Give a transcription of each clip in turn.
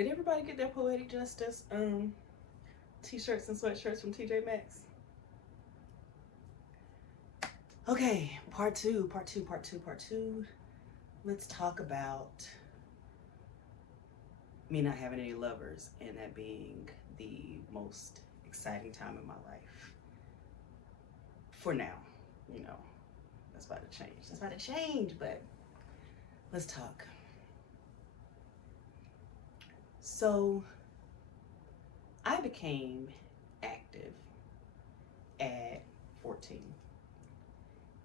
Did everybody get their poetic justice t-shirts and sweatshirts from TJ Maxx? Okay, part two. Let's talk about me not having any lovers and that being the most exciting time in my life. For now, you know, that's about to change. That's about to change, but let's talk. So, I became active at 14,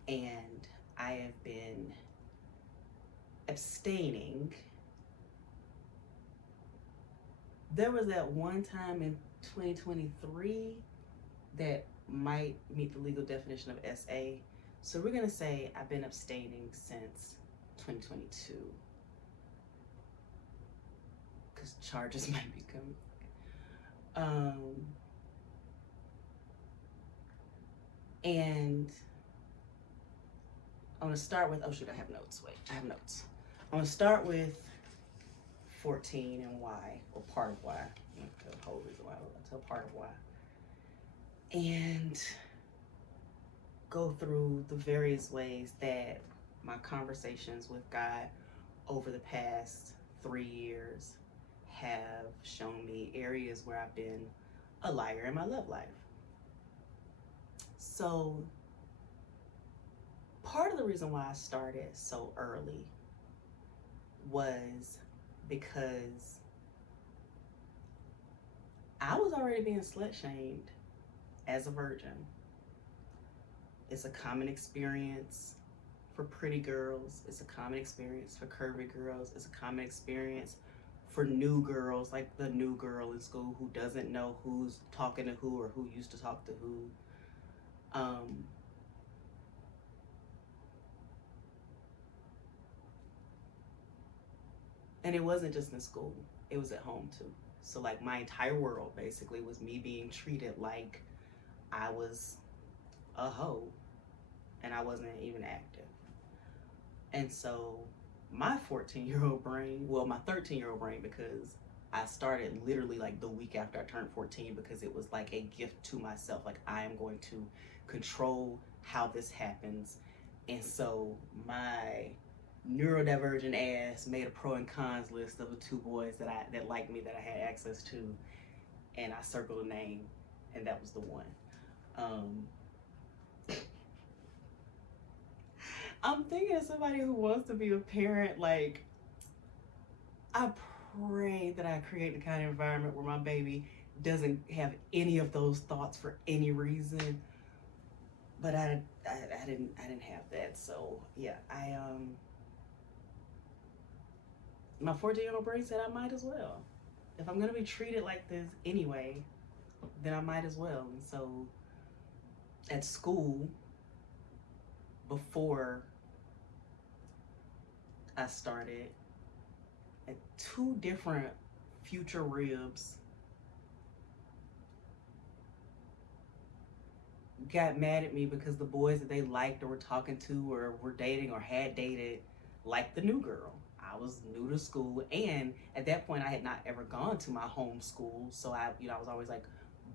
and I have been abstaining. There was that one time in 2023 that might meet the legal definition of SA. So we're gonna say I've been abstaining since 2022. Because charges might be coming. And I'm gonna start with, oh shoot, I have notes, wait, I have notes. I'm gonna start with 14 and why, or part of why. Not the whole reason why, I'll tell part of why. And go through the various ways that my conversations with God over the past 3 years have shown me areas where I've been a liar in my love life. So part of the reason why I started so early was because I was already being slut shamed as a virgin. It's a common experience for pretty girls. It's a common experience for curvy girls. It's a common experience for new girls, like the new girl in school who doesn't know who's talking to who or who used to talk to who. And it wasn't just in school, it was at home too. So like my entire world basically was me being treated like I was a hoe and I wasn't even active. And so my 14-year-old brain, well, my 13-year-old brain, because I started literally like the week after I turned 14 because it was like a gift to myself. Like I am going to control how this happens. And so my neurodivergent ass made a pro and cons list of the 2 boys that liked me that I had access to, and I circled a name, and that was the one. I'm thinking of somebody who wants to be a parent. Like, I pray that I create the kind of environment where my baby doesn't have any of those thoughts for any reason. But I didn't have that. So yeah, my 14-year-old brain said I might as well. If I'm gonna be treated like this anyway, then I might as well. And so at school, before I started, at 2 different future ribs got mad at me because the boys that they liked or were talking to or were dating or had dated liked the new girl. I was new to school, and at that point I had not ever gone to my home school, so I was always like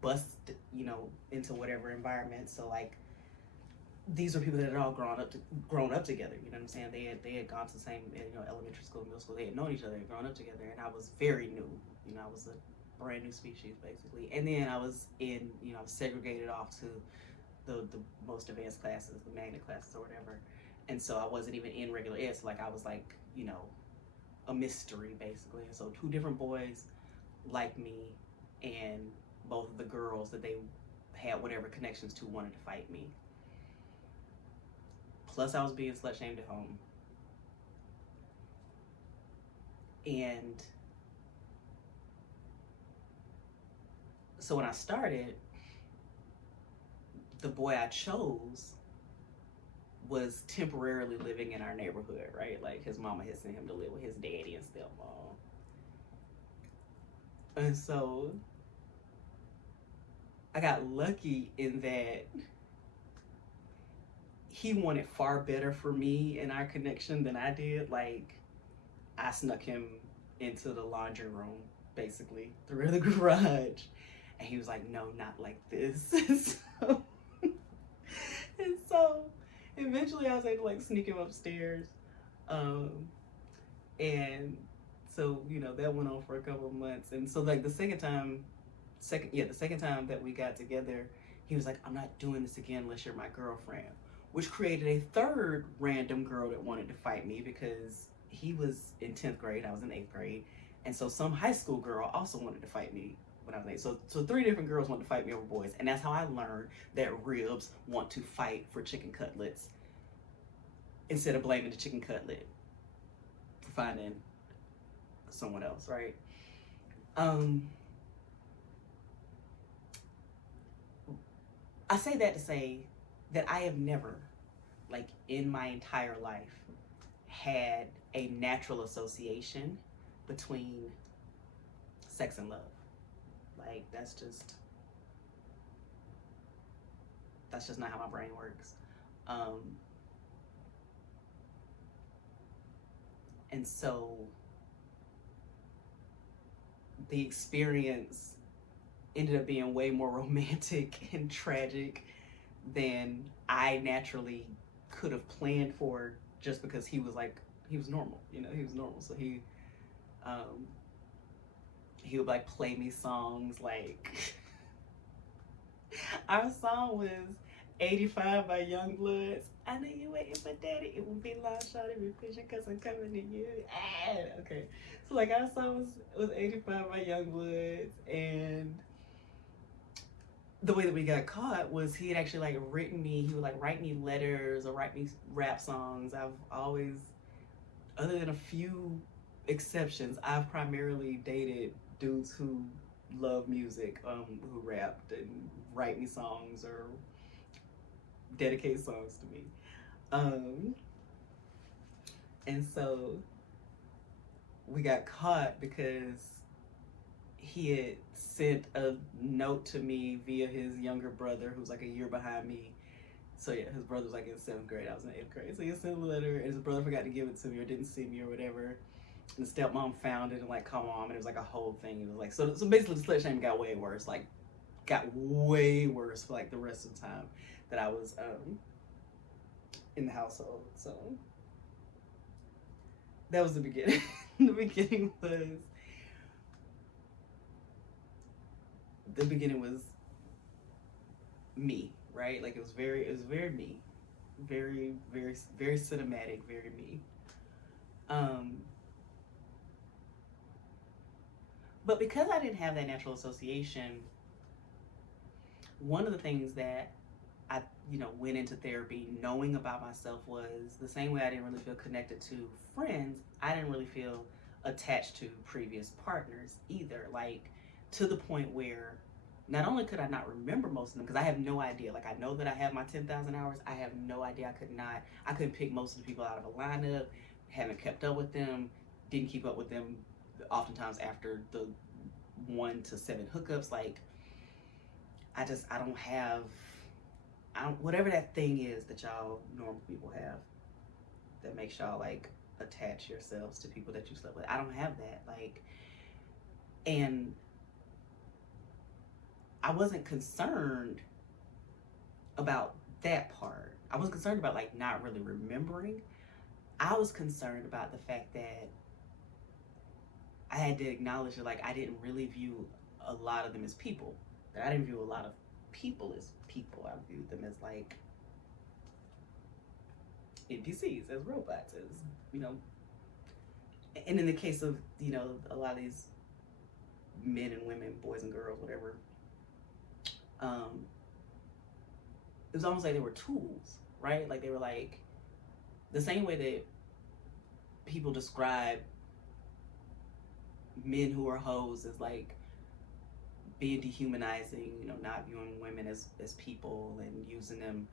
bussed, into whatever environment. So like these were people that had all grown up together. You know what I'm saying? They had gone to the same elementary school, middle school. They had known each other, had grown up together, and I was very new. I was a brand new species basically. And then I was I was segregated off to the most advanced classes, the magnet classes or whatever. And so I wasn't even in regular ed. So like I was like a mystery basically. And so 2 different boys liked me, and both of the girls that they had whatever connections to wanted to fight me. Plus I was being slut shamed at home. And so when I started, the boy I chose was temporarily living in our neighborhood, right? Like his mama had sent him to live with his daddy and stepmom. And so I got lucky in that he wanted far better for me and our connection than I did. Like I snuck him into the laundry room basically, threw her in the garage. And he was like, no, not like this. so, and so eventually I was able to like sneak him upstairs. Um, and so, you know, that went on for a couple of months. And so like the second time that we got together, he was like, I'm not doing this again unless you're my girlfriend. Which created a third random girl that wanted to fight me because he was in 10th grade, I was in 8th grade. And so some high school girl also wanted to fight me when I was 8. So 3 different girls wanted to fight me over boys. And that's how I learned that ribs want to fight for chicken cutlets instead of blaming the chicken cutlet for finding someone else, right? I say that to say that I have never, like in my entire life, had a natural association between sex and love. Like that's just not how my brain works. And so the experience ended up being way more romantic and tragic than I naturally could have planned for, just because he was normal, you know, he was normal. So he would like play me songs like our song was 85 by Youngbloods. I know you waiting for daddy, it will be long shot every picture cause I'm coming to you. Okay. So like our song was 85 by Youngbloods, and the way that we got caught was he had actually like written me, he would like write me letters or write me rap songs. I've always, other than a few exceptions, I've primarily dated dudes who love music, who rapped and write me songs or dedicate songs to me. And so we got caught because he had sent a note to me via his younger brother, who's like a year behind me. So yeah, his brother was like in 7th grade, I was in 8th grade. So he sent a letter, and his brother forgot to give it to me or didn't see me or whatever. And the stepmom found it and like called mom, and it was like a whole thing. It was like, so basically the slut shaming got way worse, like got way worse for like the rest of the time that I was in the household. So that was the beginning. The beginning was me, right? Like it was very me, very cinematic, very me. But because I didn't have that natural association, one of the things that I, you know, went into therapy knowing about myself was the same way I didn't really feel connected to friends, I didn't really feel attached to previous partners either. Like to the point where not only could I not remember most of them, because I have no idea, like I know that I have my 10,000 hours, I have no idea, I couldn't pick most of the people out of a lineup, haven't kept up with them, didn't keep up with them oftentimes after the 1 to 7 hookups. Like I don't have, whatever that thing is that y'all normal people have that makes y'all like attach yourselves to people that you slept with. I don't have that. Like, and I wasn't concerned about that part. I wasn't concerned about like not really remembering. I was concerned about the fact that I had to acknowledge that like I didn't really view a lot of them as people. That I didn't view a lot of people as people. I viewed them as like NPCs, as robots, as, you know. And in the case of, you know, a lot of these men and women, boys and girls, whatever, it was almost like they were tools, right? Like they were like the same way that people describe men who are hoes as like being dehumanizing, you know, not viewing women as people and using them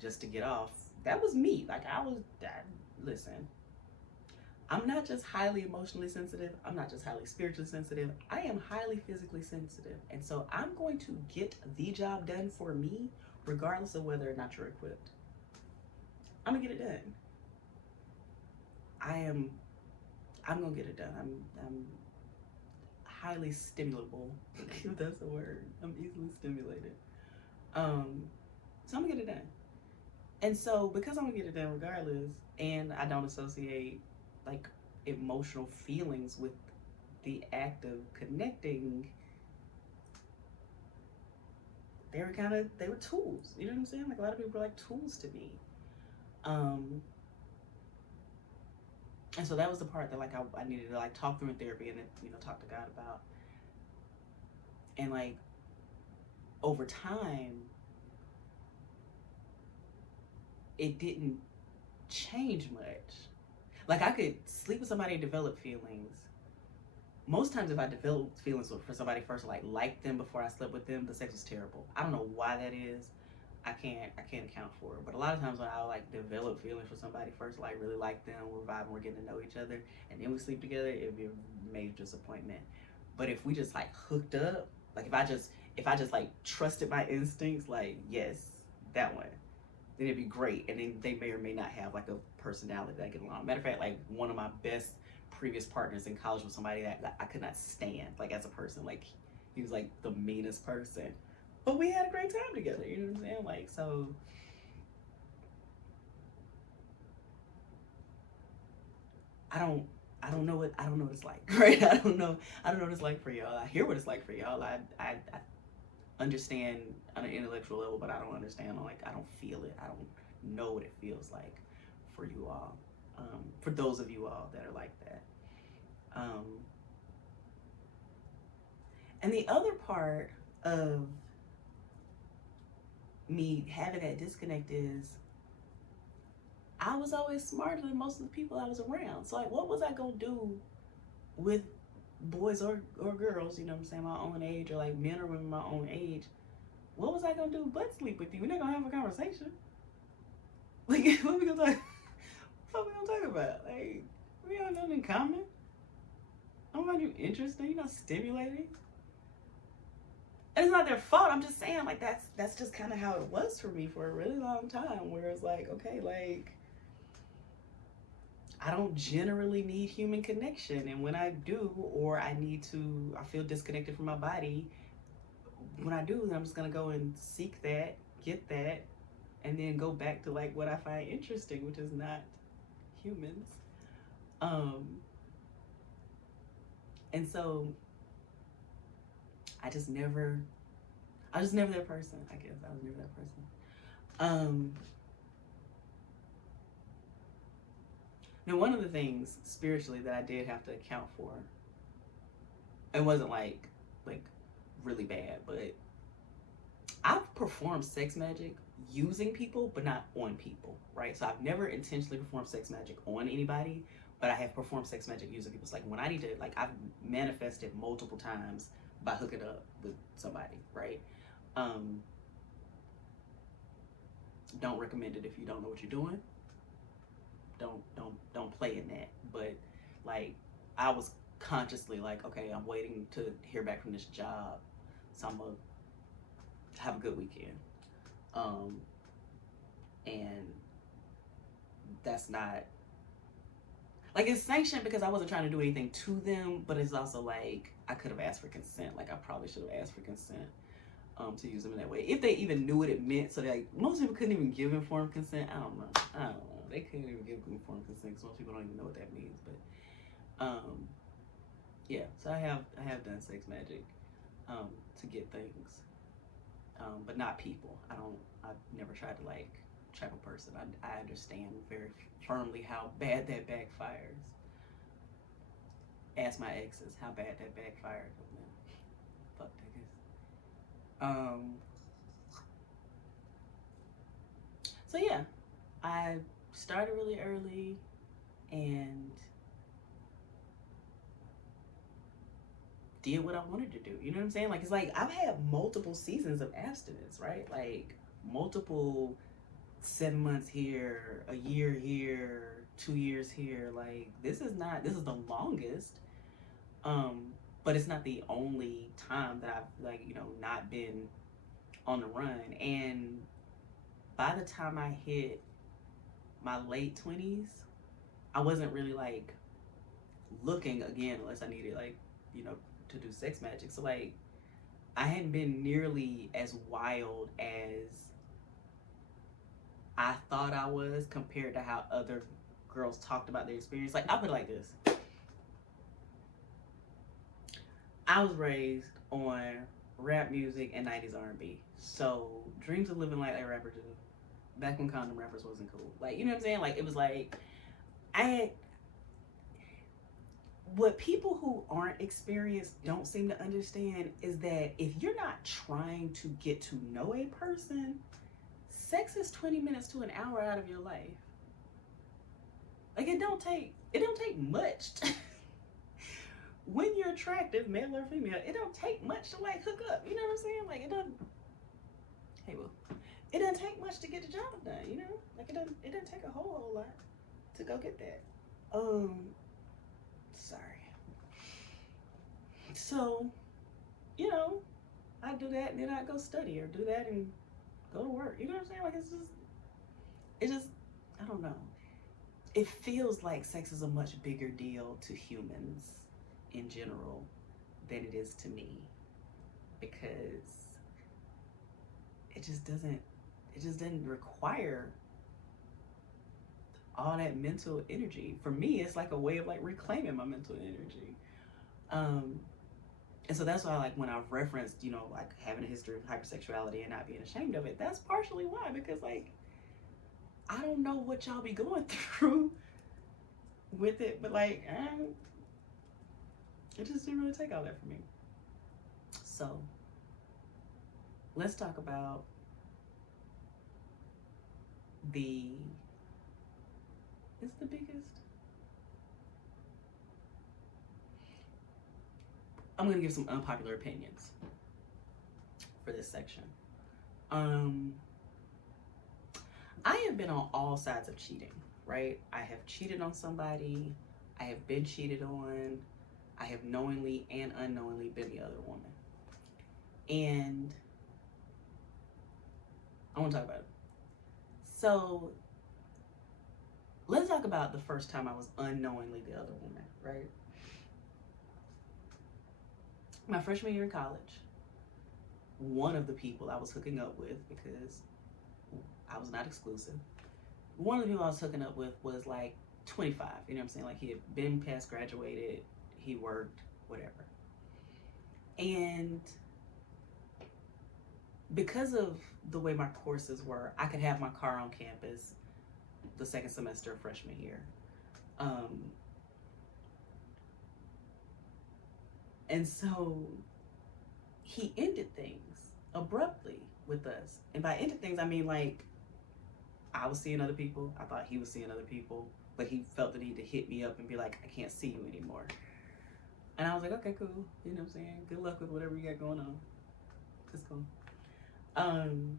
just to get off. That was me. Like listen, I'm not just highly emotionally sensitive. I'm not just highly spiritually sensitive. I am highly physically sensitive. And so I'm going to get the job done for me, regardless of whether or not you're equipped. I'm gonna get it done. I'm gonna get it done. I'm highly stimulable, if that's a word. I'm easily stimulated. Um, so I'm gonna get it done. And so because I'm gonna get it done regardless, and I don't associate like emotional feelings with the act of connecting, they were tools. You know what I'm saying? Like a lot of people are like tools to me. Um, and so that was the part that like I needed to like talk through in therapy and then, talk to God about. And like over time, it didn't change much. Like I could sleep with somebody and develop feelings. Most times if I developed feelings for somebody first, like liked them before I slept with them, the sex was terrible. I don't know why that is. I can't account for it. But a lot of times when I like develop feelings for somebody first, like really like them, we're vibing, we're getting to know each other, and then we sleep together, it'd be a major disappointment. But if we just like hooked up, like if I just like trusted my instincts, like yes, that one, then it'd be great. And then they may or may not have like a personality that I get along. Matter of fact, like one of my best previous partners in college was somebody that I could not stand, like as a person. Like he was like the meanest person, but we had a great time together. You know what I'm saying? Like so. I don't. I don't know what it's like, right? I don't know what it's like for y'all. I hear what it's like for y'all. I understand on an intellectual level, but I don't understand. I don't feel it. I don't know what it feels like for you all. For those of you all that are like that. Um, and the other part of me having that disconnect is I was always smarter than most of the people I was around. So like, what was I gonna do with boys or girls? You know what I'm saying? My own age, or like men or women my own age. What was I gonna do but sleep with you? We're not gonna have a conversation. Like, what we gonna talk? What we gonna talk about? Like, we don't have nothing in common. I don't find you interesting. You're not stimulating. And it's not their fault. I'm just saying, like, that's just kind of how it was for me for a really long time. Where it's like, okay, like, I don't generally need human connection, and when I do, or I feel disconnected from my body. When I do, then I'm just gonna go and seek that, get that, and then go back to like what I find interesting, which is not humans. Um, and so I was never that person. I guess I was never that person. Um, Now, one of the things spiritually that I did have to account for, it wasn't like really bad, but I've performed sex magic using people, but not on people, right? So I've never intentionally performed sex magic on anybody, but I have performed sex magic using people. It's like when I need to, like I've manifested multiple times by hooking up with somebody, right? Um, don't recommend it if you don't know what you're doing. Don't play in that. But like I was consciously like, okay, I'm waiting to hear back from this job, so I'm gonna have a good weekend. And that's not like it's sanctioned because I wasn't trying to do anything to them, but it's also like I could have asked for consent. Like I probably should have asked for consent to use them in that way, if they even knew what it meant. So like most people couldn't even give informed consent. I don't know. They couldn't even give informed consent because most people don't even know what that means. But yeah. So I have done sex magic to get things, but not people. I've never tried to like trap a person. I understand very firmly how bad that backfires. Ask my exes how bad that backfired with them. Fuck niggas. So yeah, I started really early and did what I wanted to do. You know what I'm saying? Like it's like I've had multiple seasons of abstinence, right? Like multiple 7 months here, a year here, 2 years here. Like this is the longest. But it's not the only time that I've like, not been on the run. And by the time I hit my late 20s, I wasn't really like looking again unless I needed like, to do sex magic. So like I hadn't been nearly as wild as I thought I was compared to how other girls talked about their experience. Like, I'll put it like this. I was raised on rap music and 90s R&B. So, dreams of living like a rapper do. Back when condom rappers wasn't cool. Like, you know what I'm saying? Like, it was like, what people who aren't experienced don't seem to understand is that if you're not trying to get to know a person, sex is 20 minutes to an hour out of your life. Like it don't take much. When you're attractive, male or female, it don't take much to like hook up. You know what I'm saying? Like it doesn't. Hey, well, it doesn't take much to get the job done. You know, like it doesn't take a whole lot to go get that. Sorry. So, you know, I do that and then I go study or do that and go to work. You know what I'm saying? Like it's just, I don't know. It feels like sex is a much bigger deal to humans in general than it is to me, because it just doesn't require all that mental energy. For me, it's like a way of like reclaiming my mental energy. And so that's why, like, when I've referenced, you know, like having a history of hypersexuality and not being ashamed of it, that's partially why, because like, I don't know what y'all be going through with it, but like, it just didn't really take all that for me. So let's talk about it's the biggest. I'm gonna give some unpopular opinions for this section. I have been on all sides of cheating, right? I have cheated on somebody, I have been cheated on, I have knowingly and unknowingly been the other woman. And I want to talk about it. So let's talk about the first time I was unknowingly the other woman, right? My freshman year in college, one of the people I was hooking up with, because I was not exclusive, one of the people I was hooking up with was like 25, you know what I'm saying? Like he had been past graduated, he worked, whatever. And because of the way my courses were, I could have my car on campus the second semester of freshman year. And so he ended things abruptly with us. And by ended things, I mean like I was seeing other people. I thought he was seeing other people, but he felt the need to hit me up and be like, I can't see you anymore. And I was like, okay, cool. You know what I'm saying? Good luck with whatever you got going on. It's cool. And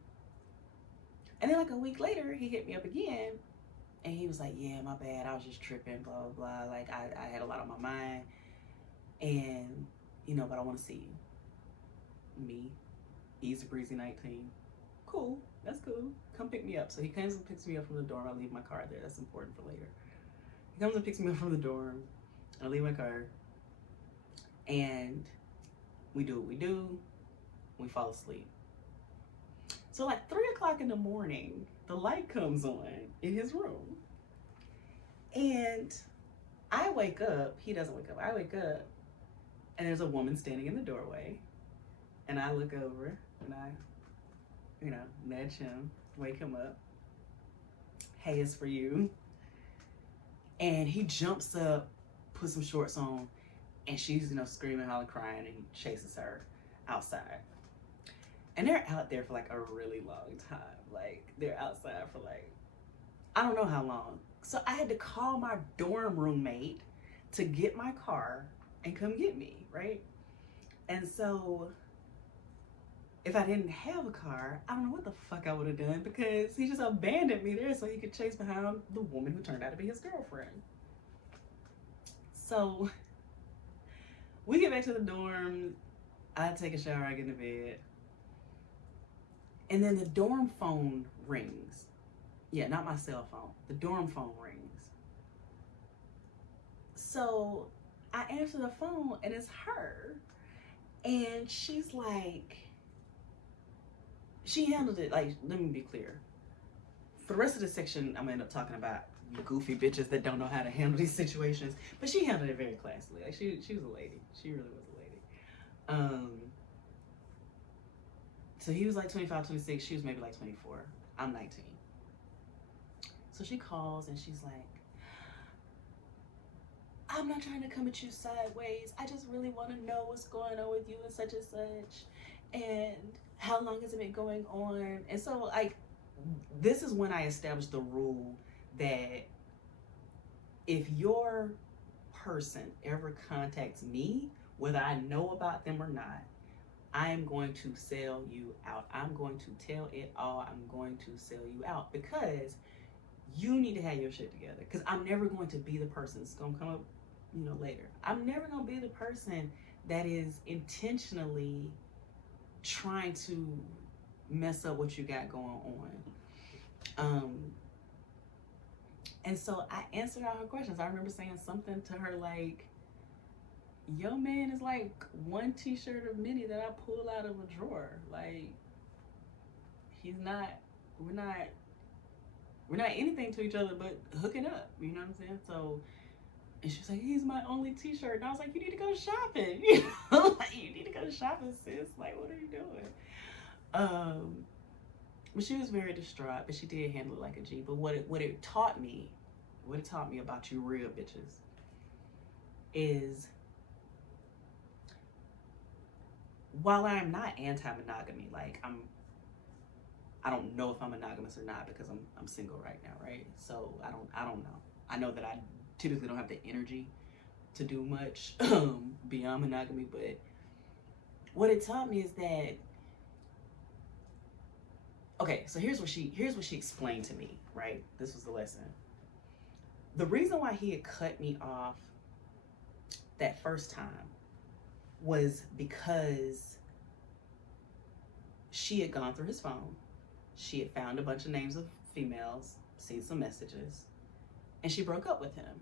then like a week later, he hit me up again and he was like, yeah, my bad. I was just tripping, blah, blah, blah. Like I had a lot on my mind. And, you know, but I want to see you. Me, easy breezy 19. Cool, that's cool. Come pick me up. So he comes and picks me up from the dorm. I leave my car there. That's important for later. He comes and picks me up from the dorm. I leave my car. And we do what we do. We fall asleep. So like 3 o'clock in the morning, the light comes on in his room. And I wake up. He doesn't wake up. I wake up. And there's a woman standing in the doorway. And I look over and I, you know, nudge him, wake him up. Hey, it's for you. And he jumps up, puts some shorts on, and she's, you know, screaming, hollering, crying, and he chases her outside. And they're out there for like a really long time. Like, they're outside for like, I don't know how long. So I had to call my dorm roommate to get my car and come get me, right? And so if I didn't have a car, I don't know what the fuck I would have done, because he just abandoned me there so he could chase behind the woman who turned out to be his girlfriend. So we get back to the dorm, I take a shower, I get into bed, and then the dorm phone rings. Yeah, not my cell phone. The dorm phone rings. So I answer the phone and it's her. And she's like, she handled it like, let me be clear. For the rest of the section, I'm gonna end up talking about you goofy bitches that don't know how to handle these situations. But she handled it very classily. Like she was a lady. She really was a lady. So he was like 25, 26. She was maybe like 24. I'm 19. So she calls and she's like, I'm not trying to come at you sideways. I just really want to know what's going on with you and such. And how long has it been going on? And so, like, this is when I established the rule that if your person ever contacts me, whether I know about them or not, I am going to sell you out. I'm going to tell it all. I'm going to sell you out because you need to have your shit together. Because I'm never going to be the person that's going to come up, later. I'm never going to be the person that is intentionally trying to mess up what you got going on. And so I answered all her questions. I remember saying something to her like, your man is like one t-shirt of many that I pull out of a drawer. Like, we're not anything to each other but hooking up. You know what I'm saying? So, and she was like, he's my only t-shirt. And I was like, you need to go shopping. Like, you need to go shopping, sis. Like, what are you doing? But she was very distraught, but she did handle it like a G. But what it taught me about you real bitches is, while I'm not anti-monogamy, like I don't know if I'm monogamous or not because I'm single right now, right? So I don't know. I know that I typically don't have the energy to do much beyond monogamy, but what it taught me is that, okay, so here's what she explained to me, right? This was the lesson. The reason why he had cut me off that first time was because she had gone through his phone. She had found a bunch of names of females, seen some messages, and she broke up with him.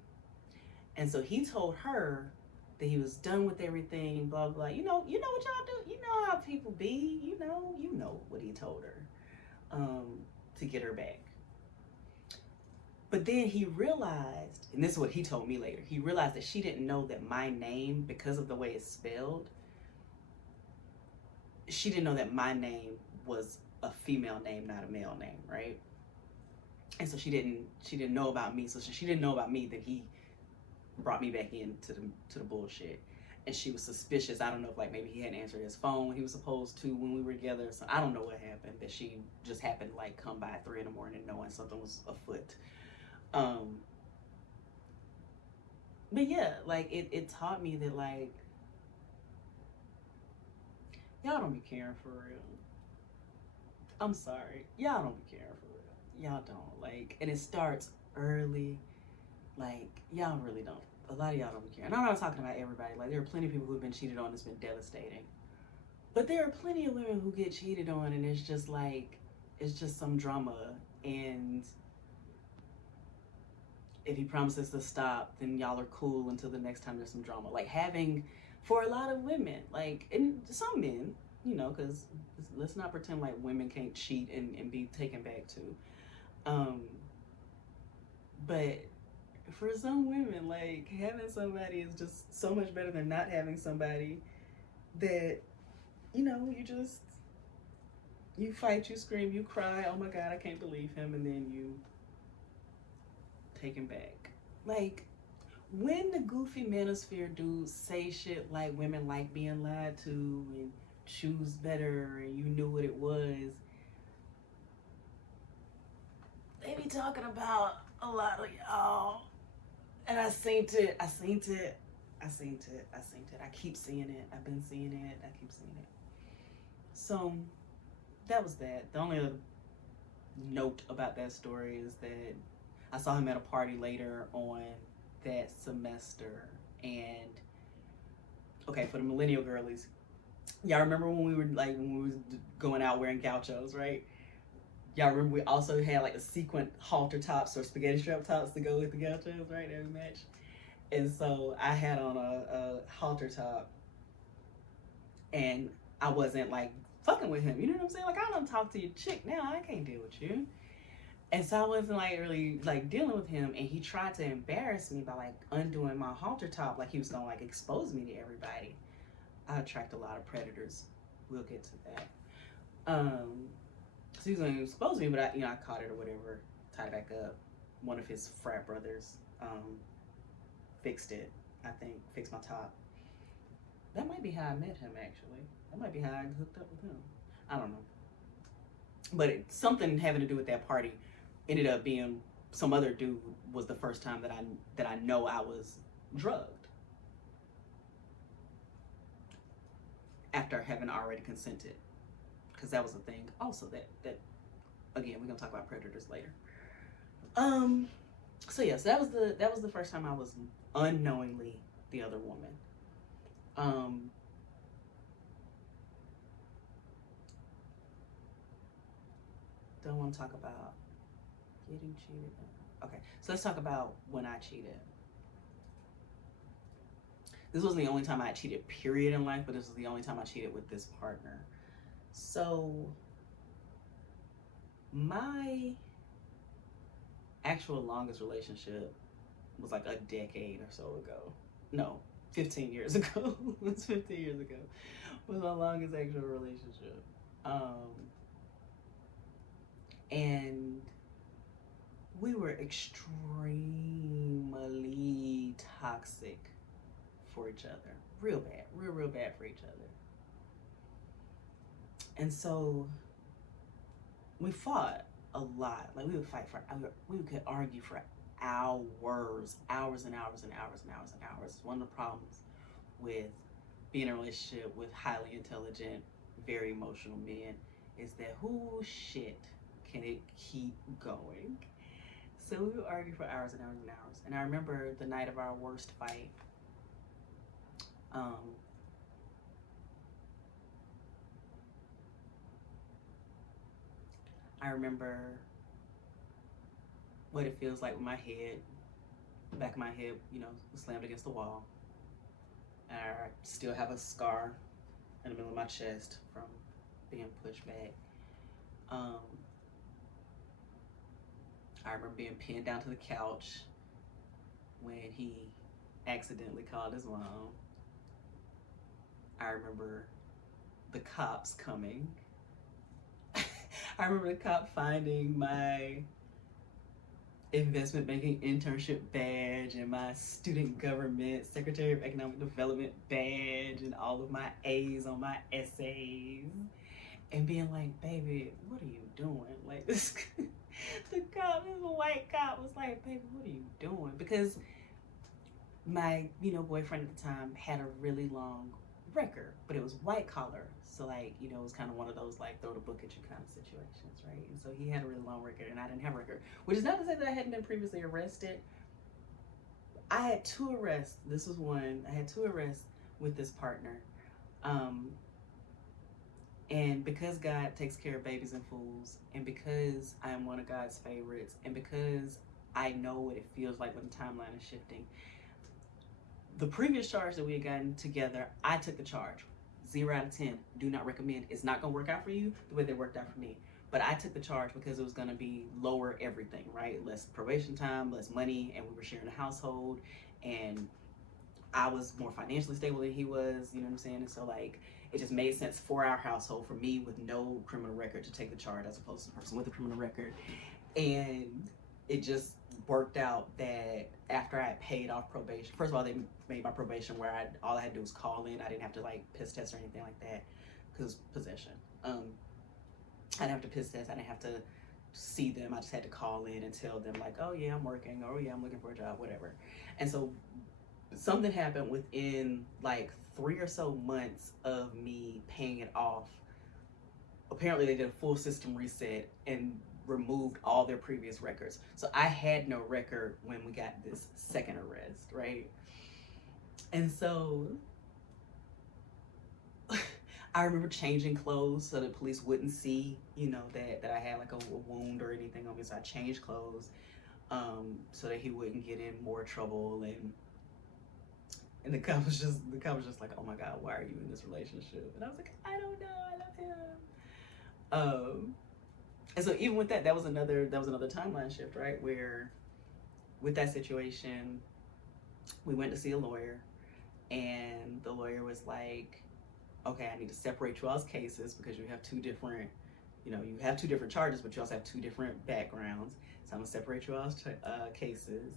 And so he told her that he was done with everything, blah, blah. You know what y'all do? You know how people be, you know what he told her to get her back. But then he realized, and this is what he told me later, he realized that she didn't know that my name, because of the way it's spelled, she didn't know that my name was a female name, not a male name, right? And so she didn't know about me. So she didn't know about me, then he brought me back into the bullshit. And she was suspicious. I don't know if like maybe he hadn't answered his phone when he was supposed to when we were together. So I don't know what happened, that she just happened to like come by at 3 a.m. knowing something was afoot. But yeah, like it taught me that like, y'all don't be caring for real. I'm sorry. Y'all don't be caring for real. Y'all don't. Like, and it starts early. Like, y'all really don't. A lot of y'all don't be caring. And I'm not talking about everybody. Like, there are plenty of people who've been cheated on that's been devastating. But there are plenty of women who get cheated on and it's just like, it's just some drama. And if he promises to stop, then y'all are cool until the next time there's some drama. Like, having, for a lot of women, like, and some men, because let's not pretend like women can't cheat and be taken back to. But for some women, like, having somebody is just so much better than not having somebody that, you fight, you scream, you cry, oh my God, I can't believe him, and then you take him back. Like, when the goofy manosphere dudes say shit like women like being lied to and choose better and you knew what it was, they be talking about a lot of y'all. And I seen it. I keep seeing it. I've been seeing it. I keep seeing it. So that was that. The only other note about that story is that I saw him at a party later on that semester. And okay, for the millennial girlies, y'all remember when we was going out wearing gauchos, right? Y'all remember we also had like the sequin halter tops or spaghetti strap tops to go with the gauchos, right? Every match. And so I had on a halter top and I wasn't like fucking with him. You know what I'm saying? Like, I don't talk to your chick now. I can't deal with you. And so I wasn't like really like dealing with him, and he tried to embarrass me by like undoing my halter top, like he was gonna like expose me to everybody. I attract a lot of predators. We'll get to that. So he was gonna expose me, but I caught it or whatever, tied it back up. One of his frat brothers fixed it. I think fixed my top. That might be how I met him actually. That might be how I hooked up with him. I don't know. But something having to do with that party ended up being some other dude was the first time that I know I was drugged after having already consented, because that was a thing. Also, that again, we're gonna talk about predators later. So yes, that was the first time I was unknowingly the other woman. Don't want to talk about getting cheated. Okay, so let's talk about when I cheated. This wasn't the only time I cheated, period, in life, but this was the only time I cheated with this partner. So my actual longest relationship was like a decade or so ago. No, 15 years ago. It was 15 years ago. It was my longest actual relationship. And we were extremely toxic for each other. Real bad. Real bad for each other. And so we fought a lot. Like, we would fight we could argue for hours and hours and hours and hours and hours. One of the problems with being in a relationship with highly intelligent, very emotional men is that shit can it keep going? So we would argue for hours and hours and hours. And I remember the night of our worst fight, I remember what it feels like with my head, the back of my head, slammed against the wall. And I still have a scar in the middle of my chest from being pushed back. I remember being pinned down to the couch when he accidentally called his mom. I remember the cops coming. I remember the cop finding my investment banking internship badge and my student government Secretary of Economic Development badge and all of my A's on my essays, and being like, baby, what are you doing? Like, this white cop was like, baby, what are you doing? Because my boyfriend at the time had a really long record, but it was white collar, so like, it was kind of one of those like throw the book at you kind of situations, right? And so he had a really long record and I didn't have a record, which is not to say that I hadn't been previously arrested. I had 2 arrests. This was one. I had 2 arrests with this partner, and because God takes care of babies and fools, and because I am one of God's favorites, and because I know what it feels like when the timeline is shifting, the previous charge that we had gotten together, I took the charge. 0 out of 10. Do not recommend. It's not going to work out for you the way that worked out for me. But I took the charge because it was going to be lower everything, right? Less probation time, less money, and we were sharing a household, and I was more financially stable than he was, you know what I'm saying? And so, like, it just made sense for our household, for me with no criminal record, to take the charge as opposed to the person with a criminal record. And it just worked out that after I had paid off probation, first of all, they made my probation where all I had to do was call in. I didn't have to like piss test or anything like that, because possession. I didn't have to piss test. I didn't have to see them. I just had to call in and tell them like, oh yeah, I'm working. Oh yeah, I'm looking for a job, whatever. And so something happened within like 3 or so months of me paying it off. Apparently they did a full system reset and removed all their previous records. So I had no record when we got this second arrest, right? And so I remember changing clothes so the police wouldn't see, that I had like a wound or anything on me. So I changed clothes so that he wouldn't get in more trouble. And And the cop was just like, oh my God, why are you in this relationship? And I was like, I don't know, I love him. And so even with that, that was another timeline shift, right? Where with that situation, we went to see a lawyer, and the lawyer was like, okay, I need to separate you all's cases because you have two different, you have two different charges, but you also have two different backgrounds. So I'm gonna separate you all's cases.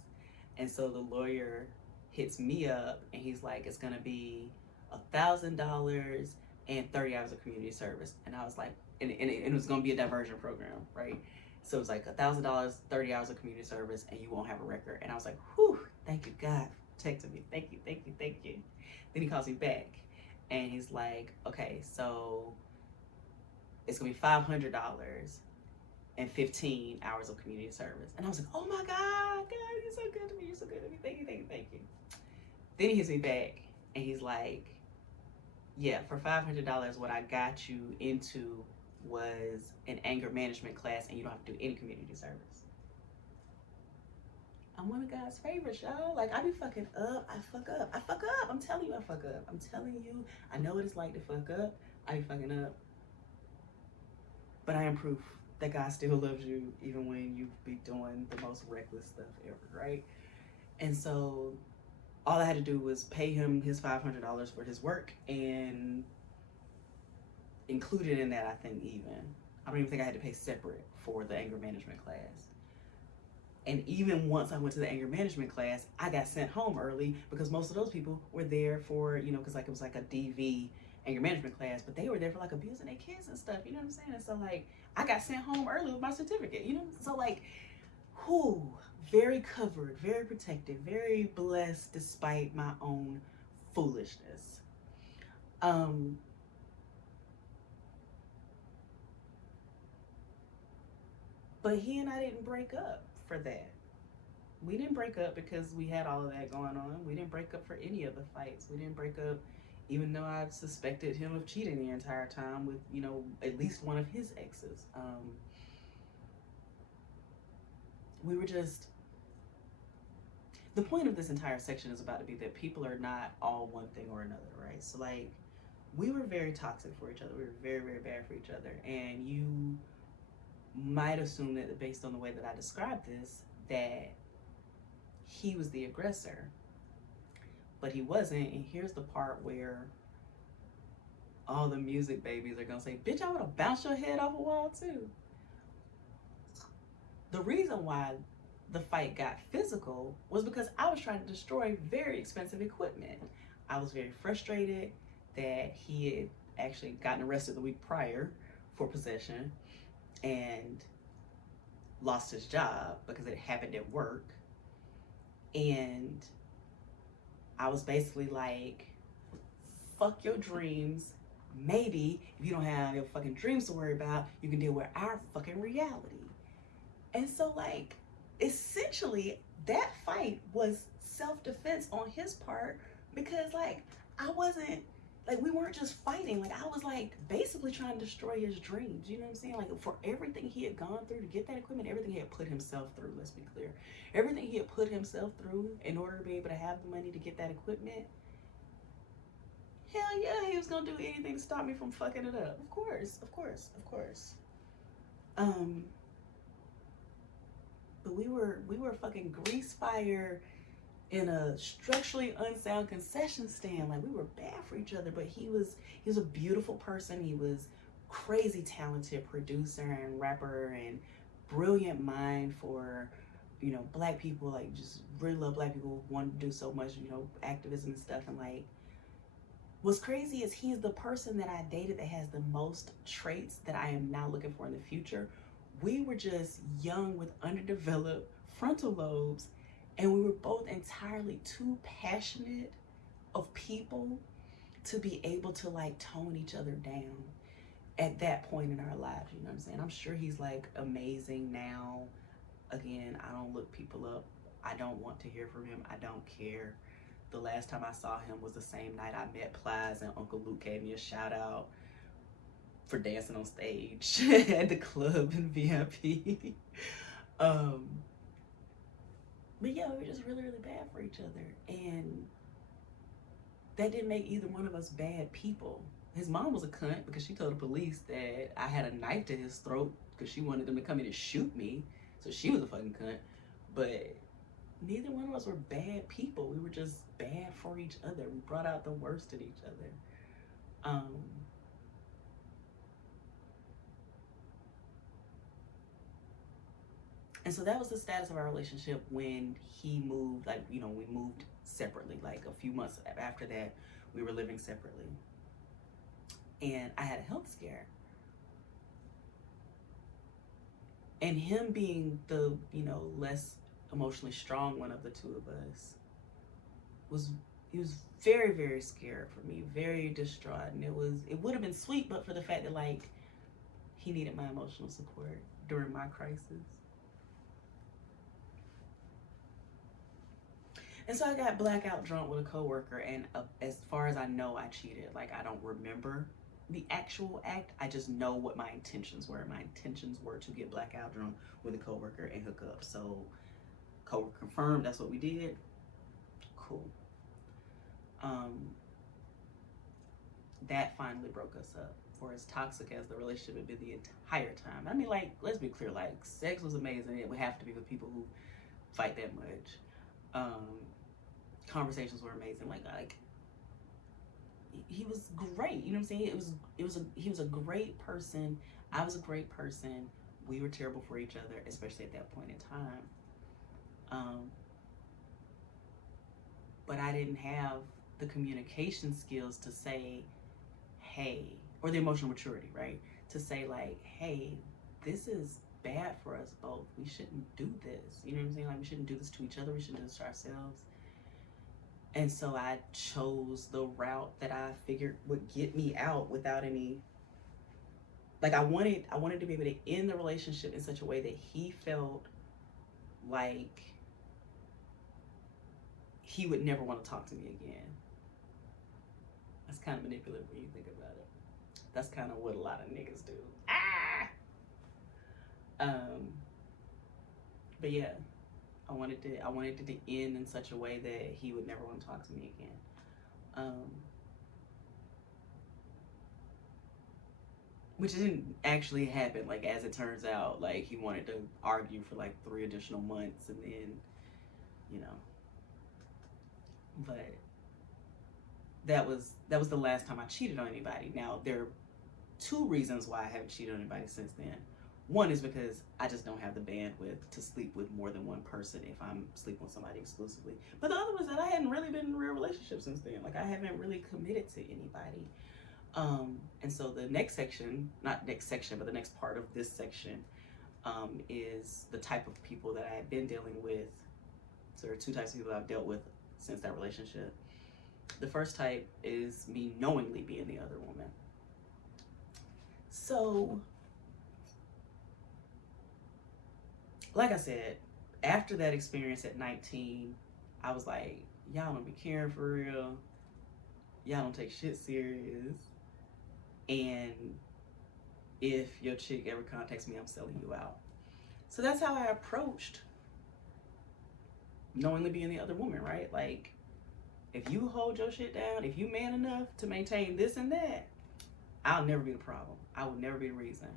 And so the lawyer hits me up, and he's like, it's gonna be $1,000 and 30 hours of community service. And I was like, and it was gonna be a diversion program, right? So it was like $1,000, 30 hours of community service, and you won't have a record. And I was like, whew, thank you, God, texted me. Thank you, thank you, thank you. Then he calls me back, and he's like, okay, so it's gonna be $500 and 15 hours of community service. And I was like, oh my God, you're so good to me, you're so good to me, thank you, thank you, thank you. Then he hits me back, and he's like, yeah, for $500, what I got you into was an anger management class, and you don't have to do any community service. I'm one of God's favorites, y'all. Like, I be fucking up. I fuck up. I'm telling you, I fuck up. I'm telling you, I know what it's like to fuck up. I be fucking up. But I am proof that God still loves you, even when you be doing the most reckless stuff ever, right? And so all I had to do was pay him his $500 for his work, and included in that, I think I don't even think I had to pay separate for the anger management class. And even once I went to the anger management class, I got sent home early because most of those people were there for, because like it was like a DV anger management class, but they were there for like abusing their kids and stuff, you know what I'm saying? And so like, I got sent home early with my certificate, So like, very covered, very protected, very blessed despite my own foolishness. But he and I didn't break up for that. We didn't break up because we had all of that going on. We didn't break up for any of the fights. We didn't break up even though I've suspected him of cheating the entire time with, at least one of his exes. We were just, the point of this entire section is about to be that people are not all one thing or another, right? So like, we were very toxic for each other. We were very, very bad for each other. And you might assume that based on the way that I described this, that he was the aggressor, but he wasn't. And here's the part where all the music babies are gonna say, bitch, I wanna bounce your head off a wall too. The reason why the fight got physical was because I was trying to destroy very expensive equipment. I was very frustrated that he had actually gotten arrested the week prior for possession and lost his job because it happened at work. And I was basically like, fuck your dreams. Maybe if you don't have your fucking dreams to worry about, you can deal with our fucking reality. And so like, essentially that fight was self-defense on his part, because like, I wasn't, like, we weren't just fighting. Like, I was like basically trying to destroy his dreams. You know what I'm saying? Like, for everything he had gone through to get that equipment, everything he had put himself through, let's be clear. Everything he had put himself through in order to be able to have the money to get that equipment. Hell yeah, he was gonna do anything to stop me from fucking it up. Of course. But we were fucking grease fire in a structurally unsound concession stand. Like, we were bad for each other, but he was a beautiful person. He was crazy talented producer and rapper and brilliant mind for, black people, like just really love black people, want to do so much, activism and stuff. And like, what's crazy is he's the person that I dated that has the most traits that I am now looking for in the future. We were just young with underdeveloped frontal lobes, and we were both entirely too passionate of people to be able to like tone each other down at that point in our lives. You know what I'm saying? I'm sure he's like amazing now. Again, I don't look people up. I don't want to hear from him. I don't care. The last time I saw him was the same night I met Plies, and Uncle Luke gave me a shout out for dancing on stage at the club in VIP. But yeah, we were just really, really bad for each other. And that didn't make either one of us bad people. His mom was a cunt because she told the police that I had a knife to his throat because she wanted them to come in and shoot me. So she was a fucking cunt. But neither one of us were bad people. We were just bad for each other. We brought out the worst in each other. And so that was the status of our relationship when he moved. Like, you know, we moved separately. Like a few months after that, we were living separately. And I had a health scare. And him being the, you know, less emotionally strong one of the two of us he was very, very scared for me, very distraught. And it would have been sweet, but for the fact that, like, he needed my emotional support during my crisis. And so I got blackout drunk with a coworker, and as far as I know, I cheated. Like, I don't remember the actual act. I just know what my intentions were. My intentions were to get blackout drunk with a coworker and hook up. So, coworker confirmed that's what we did. Cool. That finally broke us up. For as toxic as the relationship had been the entire time. I mean, like, let's be clear. Like, sex was amazing. It would have to be with people who fight that much. Conversations were amazing. Like he was great. You know what I'm saying? He was a great person. I was a great person. We were terrible for each other, especially at that point in time. But I didn't have the communication skills to say, hey, or the emotional maturity, right? To say, like, hey, this is bad for us both. We shouldn't do this. You know what I'm saying? Like, we shouldn't do this to each other. We shouldn't do this to ourselves. And so I chose the route that I figured would get me out without any, like, I wanted to be able to end the relationship in such a way that he felt like he would never want to talk to me again. That's kind of manipulative when you think about it. That's kind of what a lot of niggas do. But yeah, I wanted it to end in such a way that he would never want to talk to me again. Which didn't actually happen. Like, as it turns out, like, he wanted to argue for like 3 additional months, and then, you know. But that was the last time I cheated on anybody. Now, there are 2 reasons why I haven't cheated on anybody since then. One is because I just don't have the bandwidth to sleep with more than one person if I'm sleeping with somebody exclusively. But the other was that I hadn't really been in a real relationship since then. Like, I haven't really committed to anybody. And so the next section, not next section, but the next part of this section is the type of people that I had been dealing with. So there are 2 types of people I've dealt with since that relationship. The first type is me knowingly being the other woman. So, like I said, after that experience at 19, I was like, y'all don't be caring for real. Y'all don't take shit serious. And if your chick ever contacts me, I'm selling you out. So that's how I approached knowingly being the other woman, right? Like, if you hold your shit down, if you man enough to maintain this and that, I'll never be the problem. I will never be the reason.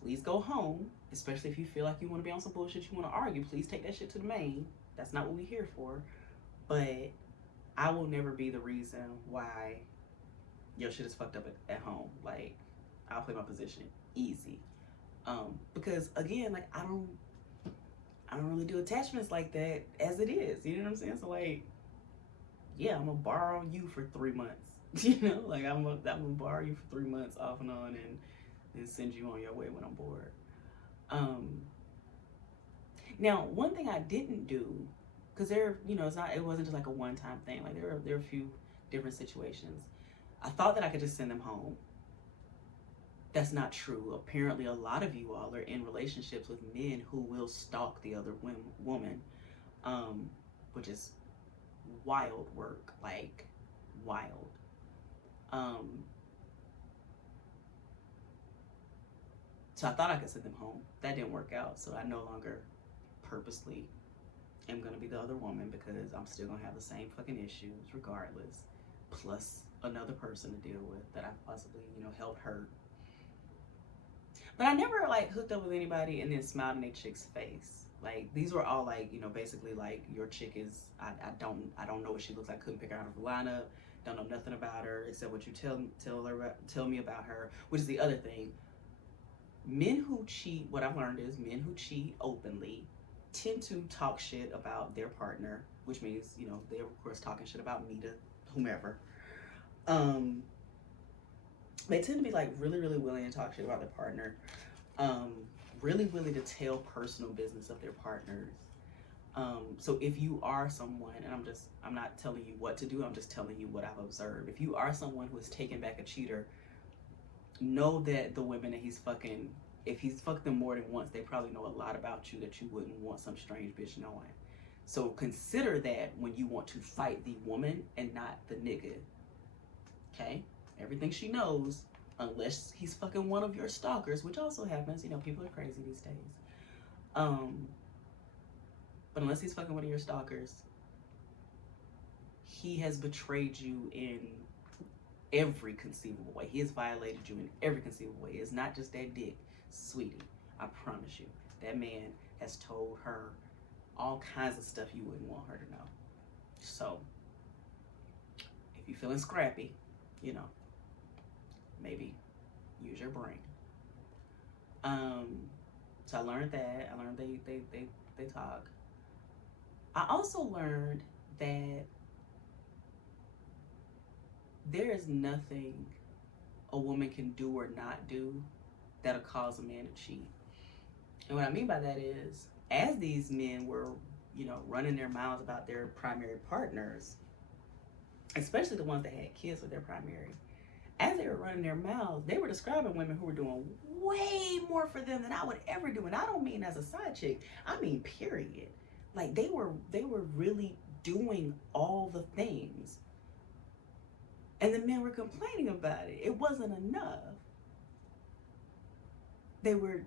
Please go home, especially if you feel like you want to be on some bullshit, you want to argue. Please take that shit to the main. That's not what we're here for. But I will never be the reason why your shit is fucked up at home. Like, I'll play my position easy. Because again, like, I don't really do attachments like that as it is. You know what I'm saying? So, like, yeah, I'm gonna borrow you for 3 months. You know, like, I'm gonna borrow you for 3 months off and on, and send you on your way when I'm bored. Now, one thing I didn't do, because it wasn't just like a one-time thing. Like, there are a few different situations. I thought that I could just send them home. That's not true. Apparently, a lot of you all are in relationships with men who will stalk the other woman, which is wild work, like, wild. So I thought I could send them home. That didn't work out, so I no longer purposely am gonna be the other woman, because I'm still gonna have the same fucking issues regardless. plus another person to deal with that I possibly, you know, helped hurt. But I never like hooked up with anybody and then smiled in their chick's face. Like these were all like, you know, basically like your chick is I don't know what she looks like, couldn't pick her out of a lineup, don't know nothing about her except what you tell me about her, which is the other thing. Men who cheat, what I've learned is men who cheat openly tend to talk shit about their partner, which means, you know, they're of course talking shit about me to whomever. Um, they tend to be like really, really willing to talk shit about their partner. Um, really willing to tell personal business of their partners. So if you are someone, and I'm not telling you what to do, I'm just telling you what I've observed. If you are someone who has taken back a cheater, know that the women that he's fucking, if he's fucked them more than once, they probably know a lot about you that you wouldn't want some strange bitch knowing. So consider that when you want to fight the woman and not the nigga. Okay? Everything she knows, unless he's fucking one of your stalkers, which also happens, you know, people are crazy these days. But unless he's fucking one of your stalkers, he has betrayed you in every conceivable way. He has violated you in every conceivable way. It's not just that dick, sweetie. I promise you. That man has told her all kinds of stuff you wouldn't want her to know. So, if you're feeling scrappy, you know, maybe use your brain. So I learned that. I learned they talk. I also learned that there is nothing a woman can do or not do that'll cause a man to cheat. And what I mean by that is, as these men were, you know, running their mouths about their primary partners, especially the ones that had kids with their primary, as they were running their mouths, they were describing women who were doing way more for them than I would ever do. And I don't mean as a side chick, I mean period. Like they were really doing all the things. And the men were complaining about it. It wasn't enough. They were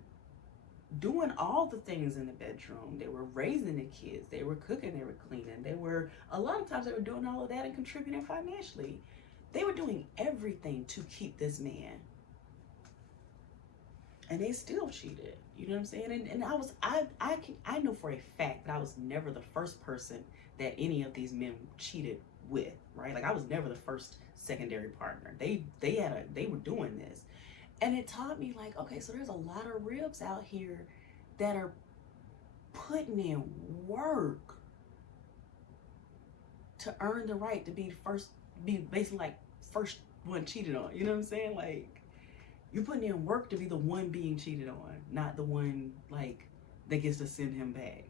doing all the things in the bedroom. They were raising the kids. They were cooking. They were cleaning. A lot of times they were doing all of that and contributing financially. They were doing everything to keep this man. And they still cheated. You know what I'm saying? And I know for a fact that I was never the first person that any of these men cheated with, right? Like I was never the first secondary partner. They were doing this. And it taught me like, okay, so there's a lot of ribs out here that are putting in work to earn the right to be basically like first one cheated on. You know what I'm saying? Like you're putting in work to be the one being cheated on, not the one like that gets to send him back.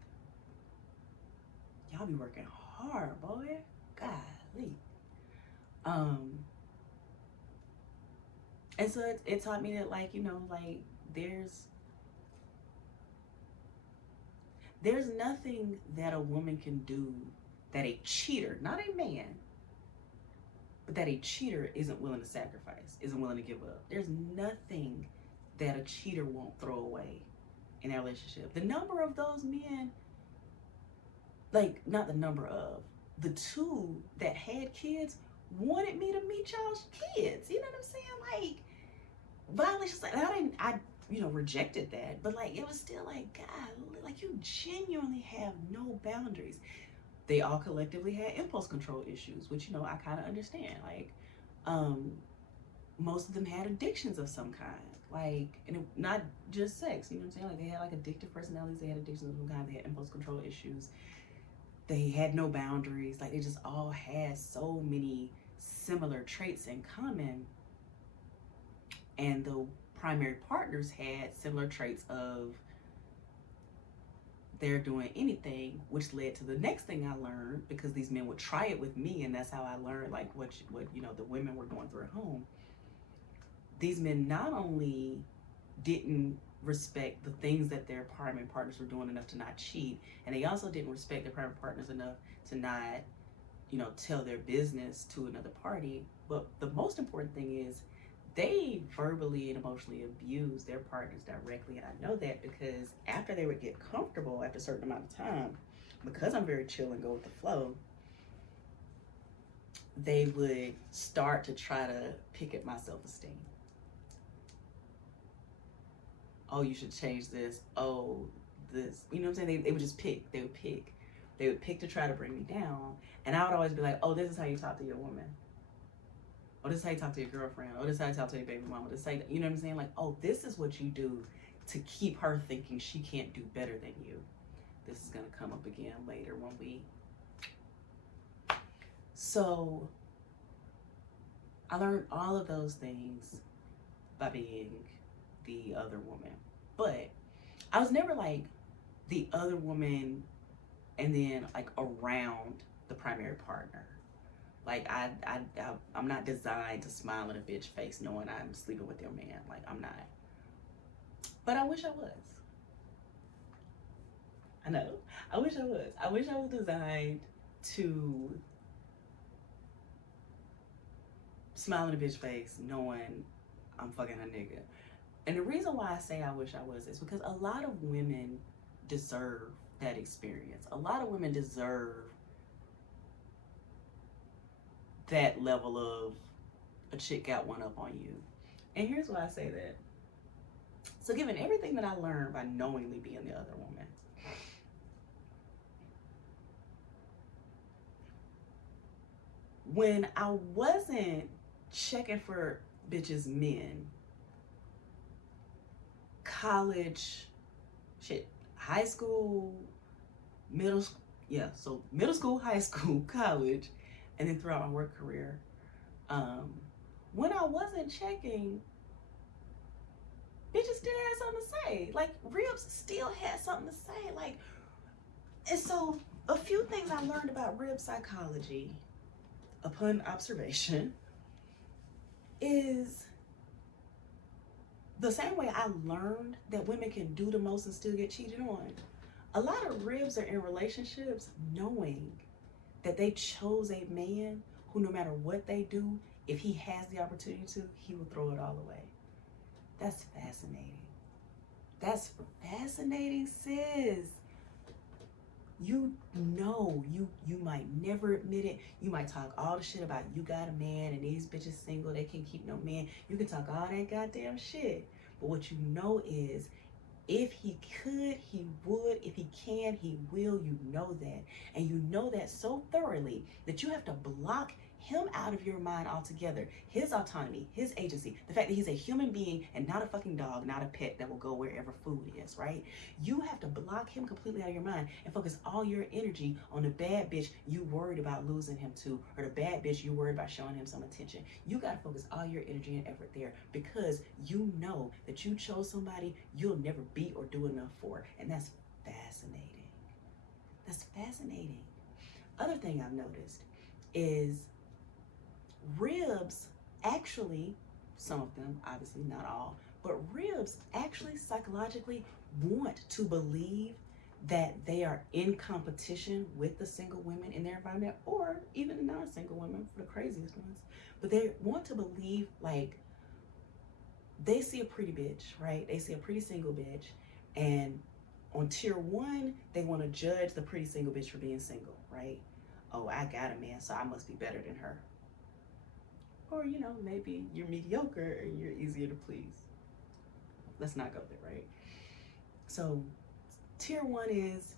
Y'all be working hard, boy. Golly. And so it taught me that, like, you know, like there's nothing that a woman can do that a cheater, not a man, but that a cheater isn't willing to sacrifice, isn't willing to give up. There's nothing that a cheater won't throw away in a relationship. The number of those men, like, not the number of, the two that had kids wanted me to meet y'all's kids. You know what I'm saying? Like, violations, like, I rejected that, but like, it was still like, God, like you genuinely have no boundaries. They all collectively had impulse control issues, which, you know, I kind of understand. Like, most of them had addictions of some kind, like, and not just sex, you know what I'm saying? Like, they had like addictive personalities, they had addictions of some kind, they had impulse control issues, they had no boundaries, like, they just all had so many similar traits in common. And the primary partners had similar traits of they're doing anything, which led to the next thing I learned, because these men would try it with me, and that's how I learned like what you know the women were going through at home. These men not only didn't respect the things that their primary partners were doing enough to not cheat, and they also didn't respect their primary partners enough to not, you know, tell their business to another party. But the most important thing is they verbally and emotionally abuse their partners directly. And I know that because after they would get comfortable after a certain amount of time, because I'm very chill and go with the flow, they would start to try to pick at my self-esteem. Oh, you should change this. Oh, this. You know what I'm saying? They would just pick. They would pick. They would pick to try to bring me down. And I would always be like, oh, this is how you talk to your woman. Oh, this is how you talk to your girlfriend. Oh, this is how you talk to your baby mama. This is how you, you know what I'm saying? Like, oh, this is what you do to keep her thinking she can't do better than you. This is going to come up again later when we... So I learned all of those things by being the other woman. But I was never like the other woman and then like around the primary partner. Like I'm not designed to smile in a bitch face knowing I'm sleeping with your man. Like I'm not. But I wish I was. I know. I wish I was. I wish I was designed to smile in a bitch face knowing I'm fucking a nigga. And the reason why I say I wish I was is because a lot of women deserve that experience. A lot of women deserve that level of a chick got one up on you. And here's why I say that. So given everything that I learned by knowingly being the other woman, when I wasn't checking for bitches men, college, shit, high school, middle school, high school, college, and then throughout my work career, when I wasn't checking, bitches still had something to say. Like, ribs still had something to say. Like, and so a few things I learned about rib psychology upon observation is the same way I learned that women can do the most and still get cheated on. A lot of ribs are in relationships knowing that they chose a man who, no matter what they do, if he has the opportunity to, he will throw it all away. That's fascinating. That's fascinating, sis. You know, you might never admit it. You might talk all the shit about you got a man and these bitches single, they can't keep no man. You can talk all that goddamn shit. But what you know is, if he could, he would. If he can, he will. You know that. And you know that so thoroughly that you have to block him out of your mind altogether. His autonomy, his agency, the fact that he's a human being and not a fucking dog, not a pet that will go wherever food is, right? You have to block him completely out of your mind and focus all your energy on the bad bitch you worried about losing him to, or the bad bitch you worried about showing him some attention. You gotta focus all your energy and effort there, because you know that you chose somebody you'll never be or do enough for. And that's fascinating. That's fascinating. Other thing I've noticed is ribs actually, some of them, obviously not all, but ribs actually psychologically want to believe that they are in competition with the single women in their environment, or even the non-single women, for the craziest ones. But they want to believe, like, they see a pretty bitch, right? They see a pretty single bitch, and on tier one, they want to judge the pretty single bitch for being single, right? Oh, I got a man, so I must be better than her. Or, you know, maybe you're mediocre and you're easier to please. Let's not go there, right? So tier one is,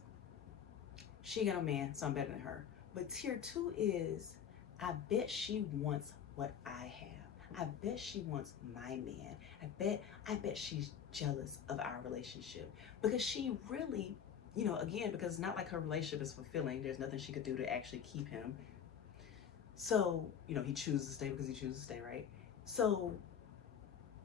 she got a man, so I'm better than her. But tier two is, I bet she wants what I have. I bet she wants my man. I bet she's jealous of our relationship, because she really, you know, again, because it's not like her relationship is fulfilling. There's nothing she could do to actually keep him. So, you know, he chooses to stay because he chooses to stay, right? So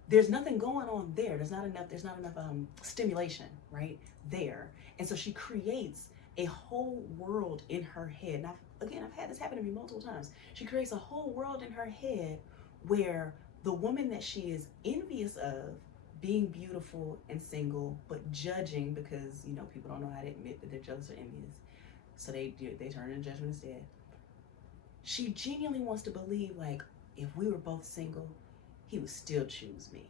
there's nothing going on there. There's not enough stimulation, right, there. And so she creates a whole world in her head. Now, again, I've had this happen to me multiple times. She creates a whole world in her head where the woman that she is envious of, being beautiful and single, but judging, because, you know, people don't know how to admit that they're jealous or envious. So they turn into judgment instead. She genuinely wants to believe, like, if we were both single, he would still choose me.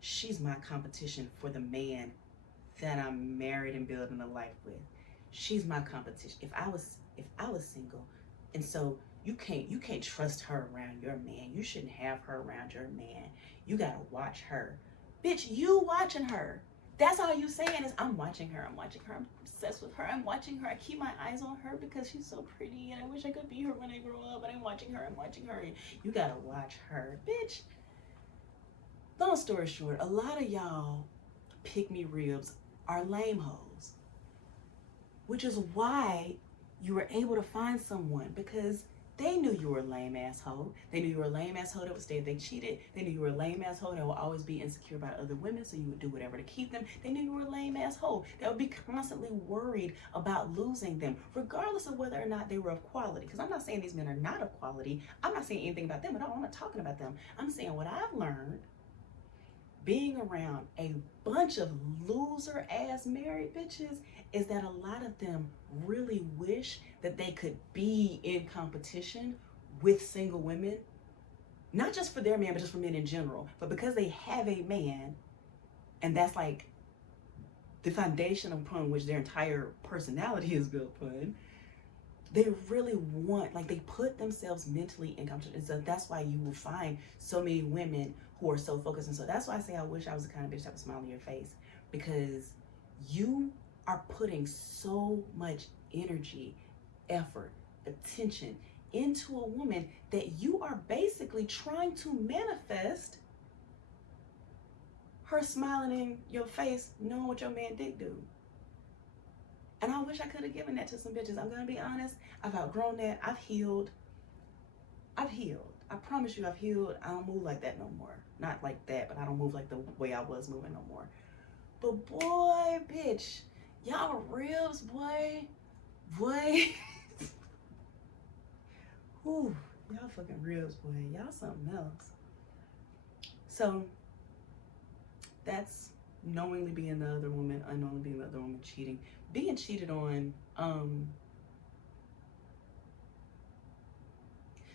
She's my competition for the man that I'm married and building a life with. She's my competition. If I was single, and so you can't trust her around your man. You shouldn't have her around your man. You gotta watch her. Bitch, you watching her. That's all you saying is I'm watching her, I'm watching her, I'm obsessed with her, I'm watching her. I keep my eyes on her because she's so pretty and I wish I could be her when I grow up, but I'm watching her, I'm watching her. You gotta watch her. Bitch. Long story short, a lot of y'all pick me ribs are lame hoes. Which is why you were able to find someone, because they knew you were a lame asshole. They knew you were a lame asshole that would stay if they cheated. They knew you were a lame asshole that would always be insecure about other women, so you would do whatever to keep them. They knew you were a lame asshole that would be constantly worried about losing them, regardless of whether or not they were of quality. Because I'm not saying these men are not of quality. I'm not saying anything about them at all. I'm not talking about them. I'm saying what I've learned being around a bunch of loser ass married bitches is that a lot of them really wish that they could be in competition with single women, not just for their man, but just for men in general. But because they have a man, and that's like the foundation upon which their entire personality is built upon, they really want, like, they put themselves mentally in competition. And so that's why you will find so many women who are so focused. And so that's why I say I wish I was the kind of bitch that would smile on your face, because you are putting so much energy, effort, attention into a woman that you are basically trying to manifest her smiling in your face, knowing what your man dick do. And I wish I could have given that to some bitches. I'm gonna be honest. I've outgrown that. I've healed. I promise you I've healed. I don't move like that no more. Not like that, but I don't move like the way I was moving no more. But boy, bitch, y'all ribs, boy. Whew, y'all fucking ribs, boy. Y'all something else. So that's knowingly being the other woman, unknowingly being the other woman, cheating. Being cheated on,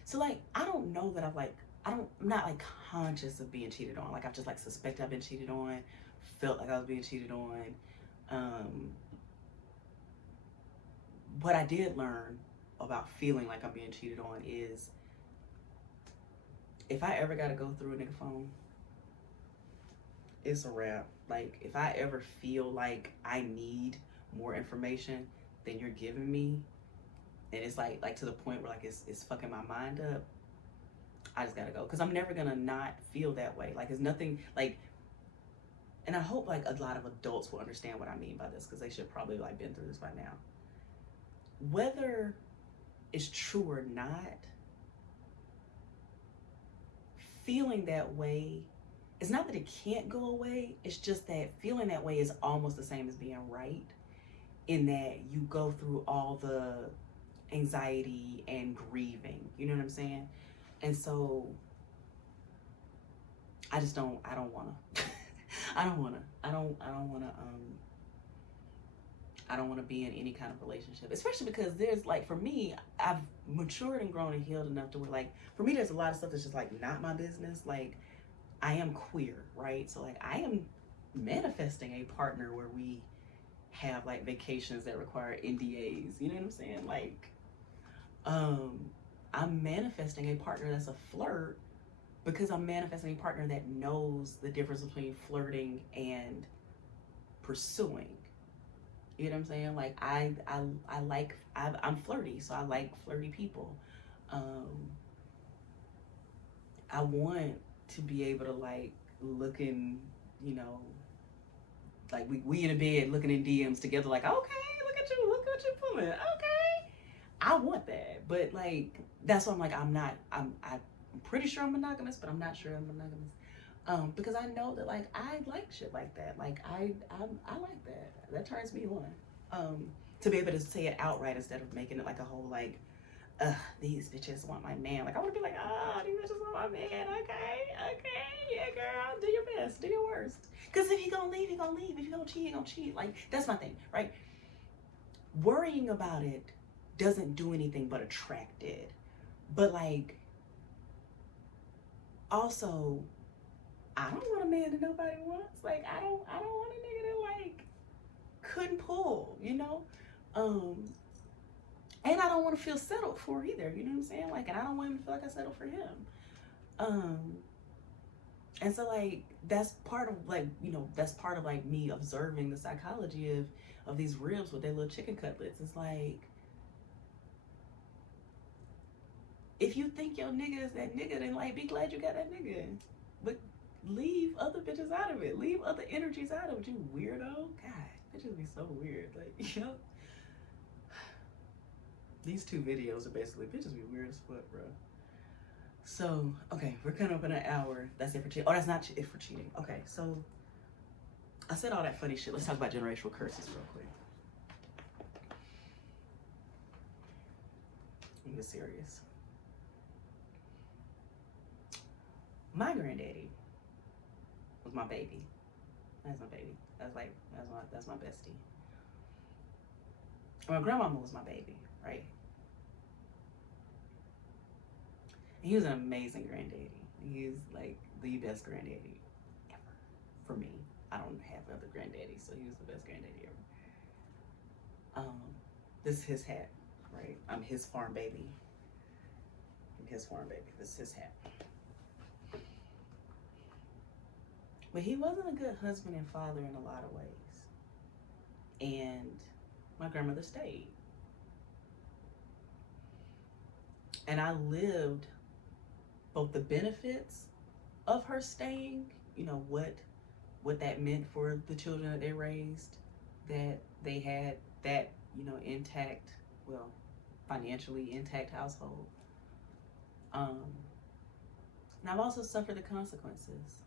so like, I don't know that I'm not like conscious of being cheated on. Like, I've just like suspected I've been cheated on, felt like I was being cheated on. What I did learn about feeling like I'm being cheated on is if I ever gotta go through a nigga phone, it's a wrap. Like, if I ever feel like I need more information than you're giving me, and it's like to the point where like it's fucking my mind up, I just gotta go, because I'm never gonna not feel that way. Like, it's nothing like, and I hope like a lot of adults will understand what I mean by this, because they should probably like been through this by now. Whether it's true or not, feeling that way, it's not that it can't go away, it's just that feeling that way is almost the same as being right, in that you go through all the anxiety and grieving, you know what I'm saying? And so I don't wanna I don't wanna be in any kind of relationship, especially because there's like, for me, I've matured and grown and healed enough to where like, for me, there's a lot of stuff that's just like not my business. Like, I am queer, right? So like, I am manifesting a partner where we have like vacations that require NDAs, you know what I'm saying? Like, I'm manifesting a partner that's a flirt, because I'm manifesting a partner that knows the difference between flirting and pursuing. You know what I'm saying? Like, I'm flirty, so I like flirty people. I want to be able to like look in, you know, like we in a bed looking in DMs together, like, okay, look at you pulling, okay. I want that, but like, that's why I'm like, I'm pretty sure I'm monogamous, but I'm not sure I'm monogamous. Because I know that like, I like shit like that. Like, I like that. That turns me on. To be able to say it outright instead of making it like a whole like, these bitches want my man. Like, I want to be like, these bitches want my man. Okay, yeah, girl, do your best, do your worst. Because if he gonna leave, he gonna leave. If he gonna cheat, he gonna cheat. Like, that's my thing, right? Worrying about it doesn't do anything but attract it. But like, also, I don't want a man that nobody wants. Like, I don't want a nigga that like couldn't pull, you know? And I don't want to feel settled for either. You know what I'm saying? Like, and I don't want him to feel like I settled for him. And so like that's part of like, you know, that's part of like me observing the psychology of these ribs with their little chicken cutlets. It's like, if you think your nigga is that nigga, then like be glad you got that nigga. But leave other bitches out of it. Leave other energies out of it, you weirdo. God, bitches be so weird. Like, you know. These two videos are basically bitches be weird as fuck, bro. So, okay, we're coming up in an hour. That's it for cheating. Oh, that's not it for cheating. Okay, so I said all that funny shit. Let's talk about generational curses real quick. I'm get serious. My granddaddy was my baby. That's my baby. That's my bestie. My grandmama was my baby, right? And he was an amazing granddaddy. He's like the best granddaddy ever for me. I don't have other granddaddies, so he was the best granddaddy ever. This is his hat, right? I'm his farm baby. I'm his farm baby. This is his hat. But he wasn't a good husband and father in a lot of ways. And my grandmother stayed. And I lived both the benefits of her staying, you know, what that meant for the children that they raised, that they had that, you know, intact, well, financially intact household. And I've also suffered the consequences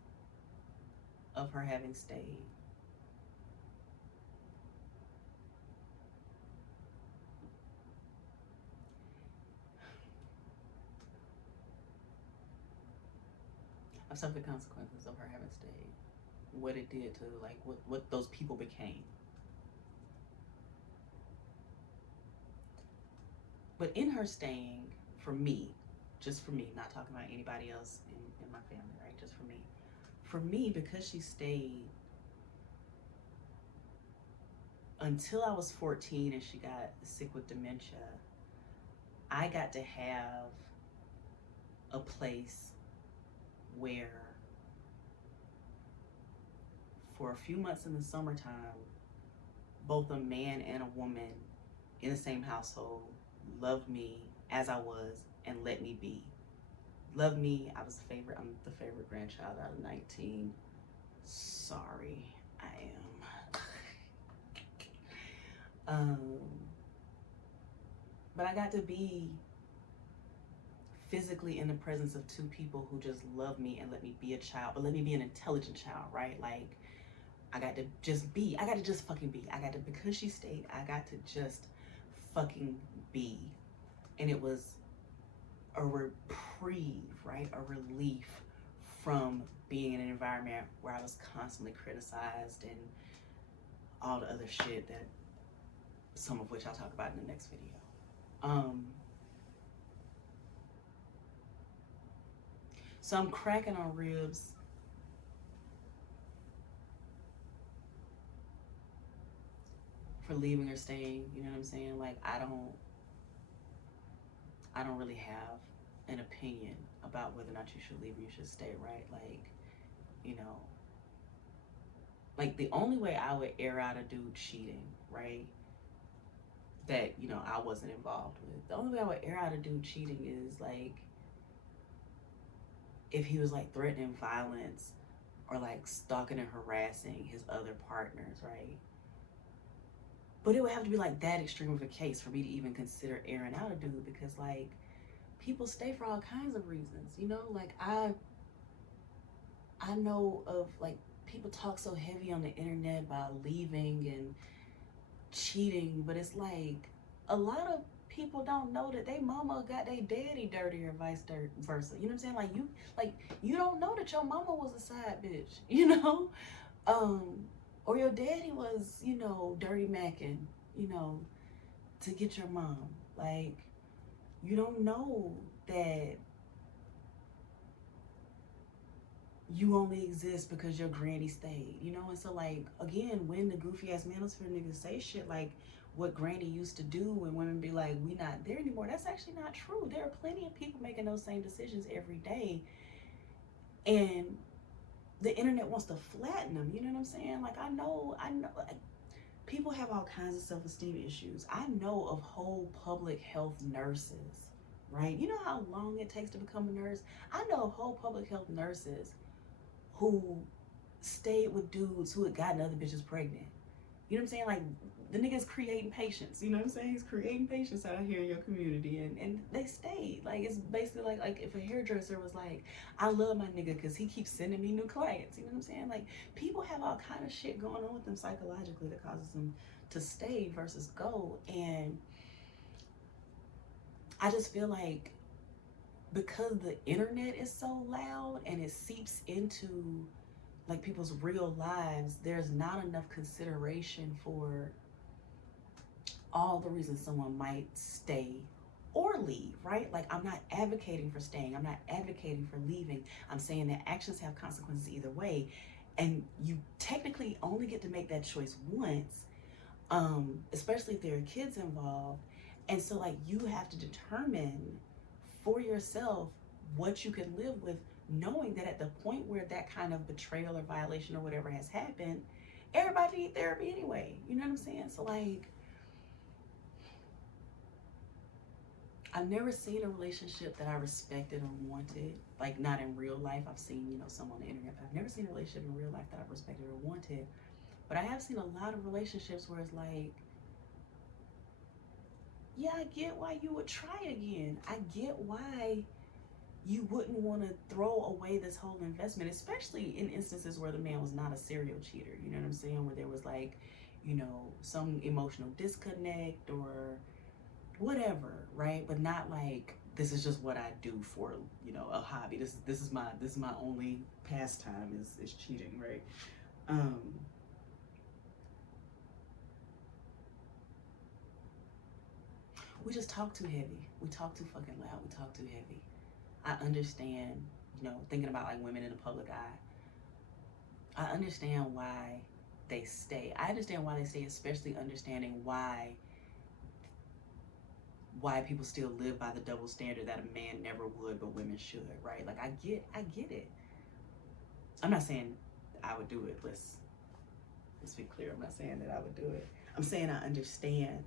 of her having stayed. I've suffered the consequences of her having stayed. What it did to, like, what those people became. But in her staying, for me, just for me, not talking about anybody else in my family, right? Just for me. For me, because she stayed until I was 14 and she got sick with dementia, I got to have a place where for a few months in the summertime, both a man and a woman in the same household loved me as I was and let me be. Loved me. I was the favorite. I'm the favorite grandchild out of 19. Sorry, I am. But I got to be physically in the presence of two people who just love me and let me be a child, but let me be an intelligent child, right? Like, I got to just be. I got to just fucking be. I got to, because she stayed, I got to just fucking be. And it was a reprieve, right? A relief from being in an environment where I was constantly criticized and all the other shit that, some of which I'll talk about in the next video. So I'm cracking on ribs for leaving or staying, you know what I'm saying? Like, I don't really have an opinion about whether or not you should leave or you should stay, right? Like, you know, like the only way I would air out a dude cheating, right, that, you know, I wasn't involved with, the only way I would air out a dude cheating is like if he was like threatening violence or like stalking and harassing his other partners, right? But it would have to be like that extreme of a case for me to even consider airing out a dude, because like people stay for all kinds of reasons, you know? Like I know of like people talk so heavy on the internet about leaving and cheating, but it's like a lot of people don't know that they mama got their daddy dirty or vice versa. You know what I'm saying? Like you don't know that your mama was a side bitch, you know? Or your daddy was, you know, dirty macking, you know, to get your mom. Like, you don't know that you only exist because your granny stayed, you know? And so, like, again, when the goofy ass manosphere niggas say shit like, what granny used to do and women be like, we not there anymore. That's actually not true. There are plenty of people making those same decisions every day. And the internet wants to flatten them. You know what I'm saying? Like, I know, like, people have all kinds of self-esteem issues. I know of whole public health nurses, right? You know how long it takes to become a nurse? I know of whole public health nurses who stayed with dudes who had gotten other bitches pregnant. You know what I'm saying? Like, the nigga's creating patients. You know what I'm saying? He's creating patients out here in your community, and they stayed. Like, it's basically like if a hairdresser was like, I love my nigga because he keeps sending me new clients. You know what I'm saying? Like, people have all kind of shit going on with them psychologically that causes them to stay versus go. And I just feel like because the internet is so loud and it seeps into like people's real lives, there's not enough consideration for all the reasons someone might stay or leave, right? Like, I'm not advocating for staying, I'm not advocating for leaving. I'm saying that actions have consequences either way, and you technically only get to make that choice once, especially if there are kids involved. And so, like, you have to determine for yourself what you can live with, knowing that at the point where that kind of betrayal or violation or whatever has happened, everybody need therapy anyway. You know what I'm saying? So, like, I've never seen a relationship that I respected or wanted, like, not in real life. I've seen, you know, some on the internet, but I've never seen a relationship in real life that I've respected or wanted. But I have seen a lot of relationships where it's like, yeah, I get why you would try again. I get why you wouldn't want to throw away this whole investment, especially in instances where the man was not a serial cheater. You know what I'm saying? Where there was, like, you know, some emotional disconnect or whatever, right? But not like, this is just what I do for, you know, a hobby. This is my only pastime is cheating, right? We just talk too heavy. We talk too fucking loud. We talk too heavy. I understand, you know, thinking about like women in the public eye. I understand why they stay. I understand why they stay, especially understanding why people still live by the double standard that a man never would, but women should, right? Like, I get it. I'm not saying I would do it. Let's be clear. I'm not saying that I would do it. I'm saying I understand.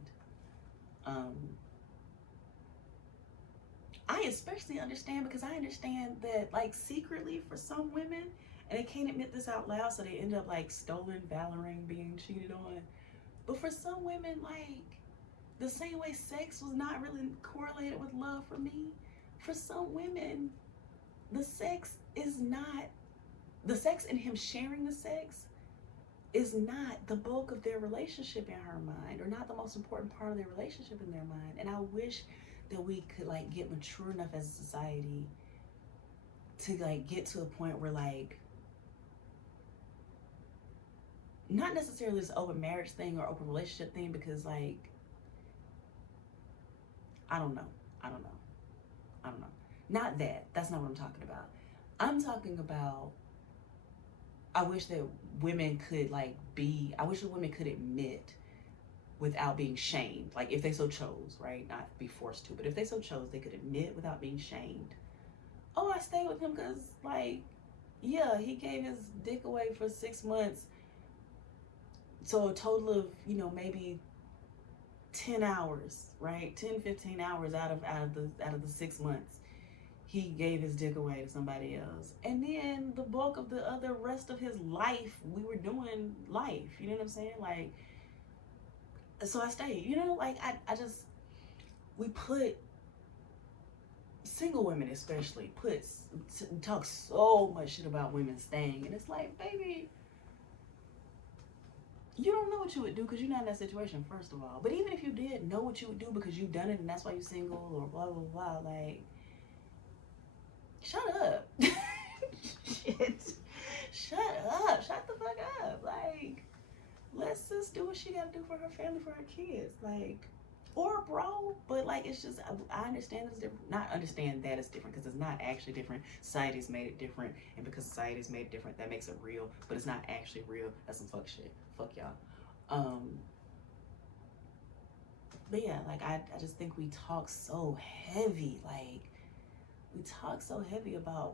I especially understand because I understand that, like, secretly for some women, and they can't admit this out loud, so they end up like stolen valoring, being cheated on. But for some women, like, the same way sex was not really correlated with love for me, for some women, the sex and him sharing the sex is not the bulk of their relationship in her mind, or not the most important part of their relationship in their mind. And I wish that we could, like, get mature enough as a society to, like, get to a point where, like, not necessarily this open marriage thing or open relationship thing, because, like, I don't know. Not that. That's not what I'm talking about. I'm talking about, I wish that women could, like, I wish that women could admit without being shamed. Like, if they so chose, right? Not be forced to, but if they so chose, they could admit without being shamed. Oh, I stayed with him because, like, yeah, he gave his dick away for 6 months. So a total of, you know, maybe 10 hours, right? 10, 15 hours out of the 6 months, he gave his dick away to somebody else. And then the bulk of the other rest of his life, we were doing life. You know what I'm saying? Like, so I stayed, you know, like, I just, we put, single women especially, talk so much shit about women staying. And it's like, baby, you don't know what you would do because you're not in that situation, first of all. But even if you did know what you would do because you've done it and that's why you're single or blah, blah, blah, like, shut up. Shit. Shut up. Shut the fuck up. Like, let's just do what she gotta do for her family, for her kids. Like, or bro, but, like, it's just, I understand it's different. Not understand that it's different because it's not actually different. Society's made it different, and because society's made it different, that makes it real, but it's not actually real. That's some fuck shit. Fuck y'all. but yeah, like I just think we talk so heavy. Like we talk so heavy about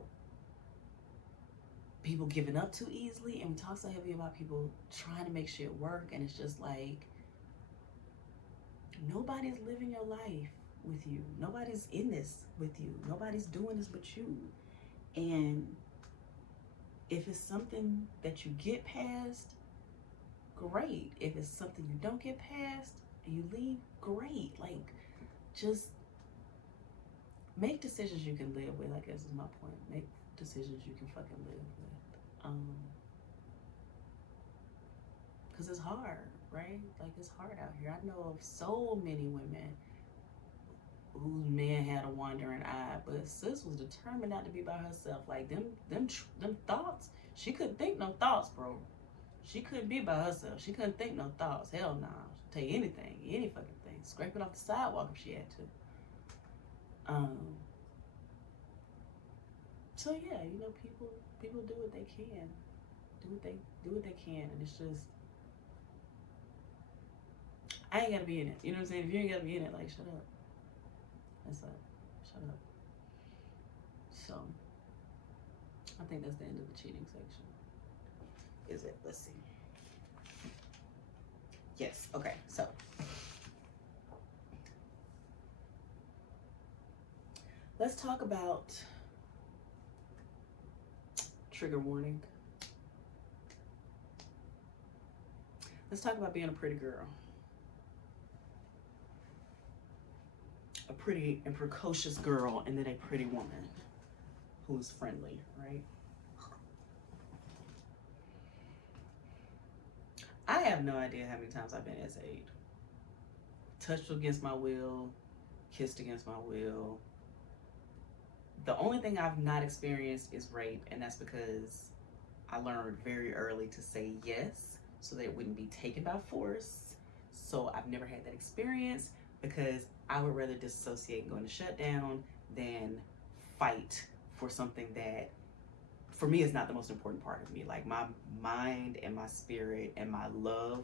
people giving up too easily, and we talk so heavy about people trying to make shit work, and it's just like nobody's living your life with you. Nobody's in this with you. Nobody's doing this but you. And if it's something that you get past, great. If it's something you don't get past and you leave, great. Like, just make decisions you can live with, I guess is my point. Make decisions you can fucking live with. Because it's hard, right? Like, it's hard out here. I know of so many women whose man had a wandering eye, but sis was determined not to be by herself. Like, them thoughts, she couldn't think no thoughts, bro. She couldn't be by herself. She couldn't think no thoughts. Hell nah. She'd take anything, any fucking thing. Scrape it off the sidewalk if she had to. So yeah, you know, people do what they can. Do what they can, and it's just, I ain't gotta be in it. You know what I'm saying? If you ain't gotta be in it, like, shut up. That's up. Shut up. So I think that's the end of the cheating section. Is it? Let's see. Yes. Okay. So let's talk about trigger warning. Let's talk about being a pretty girl. A pretty and precocious girl, and then a pretty woman who's friendly, right? I have no idea how many times I've been SA'd. Touched against my will, kissed against my will. The only thing I've not experienced is rape, and that's because I learned very early to say yes so that it wouldn't be taken by force. So I've never had that experience because I would rather disassociate and go into shutdown than fight for something that, for me, is not the most important part of me. Like, my mind and my spirit and my love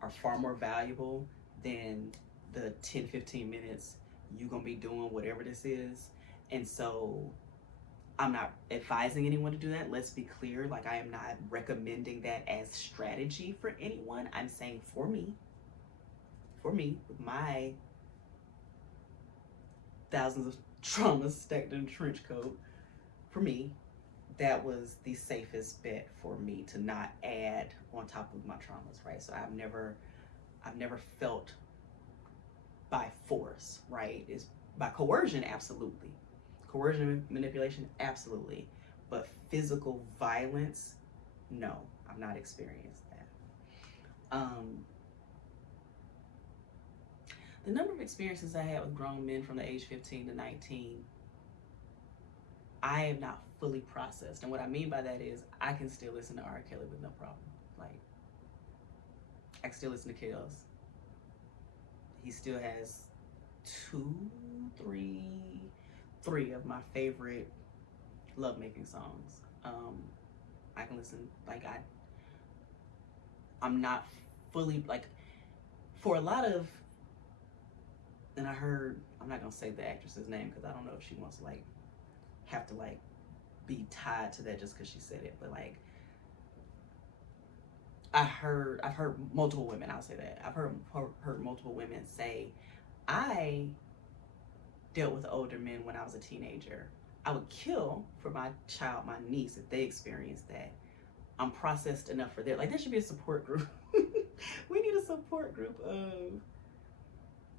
are far more valuable than the 10-15 minutes you gonna be doing whatever this is. And so I'm not advising anyone to do that. Let's be clear. Like, I am not recommending that as strategy for anyone. I'm saying for me, with my thousands of traumas stacked in a trench coat, for me, that was the safest bet for me to not add on top of my traumas, right? So I've never felt by force, right? Is by coercion, absolutely. Coercion and manipulation, absolutely. But physical violence, no, I've not experienced that. The number of experiences I had with grown men from the age 15 to 19, I have not fully processed. And what I mean by that is I can still listen to R. Kelly with no problem. Like, I can still listen to Kells. He still has three of my favorite lovemaking songs. I can listen, like, I'm not fully, like, for a lot of, and I heard, I'm not gonna say the actress's name because I don't know if she wants to, like, have to, like, be tied to that just because she said it, but, like, I've heard multiple women, I'll say that, I've heard multiple women say, I dealt with older men when I was a teenager. I would kill for my child, my niece, if they experienced that. I'm processed enough for that. Like, there should be a support group. We need a support group of,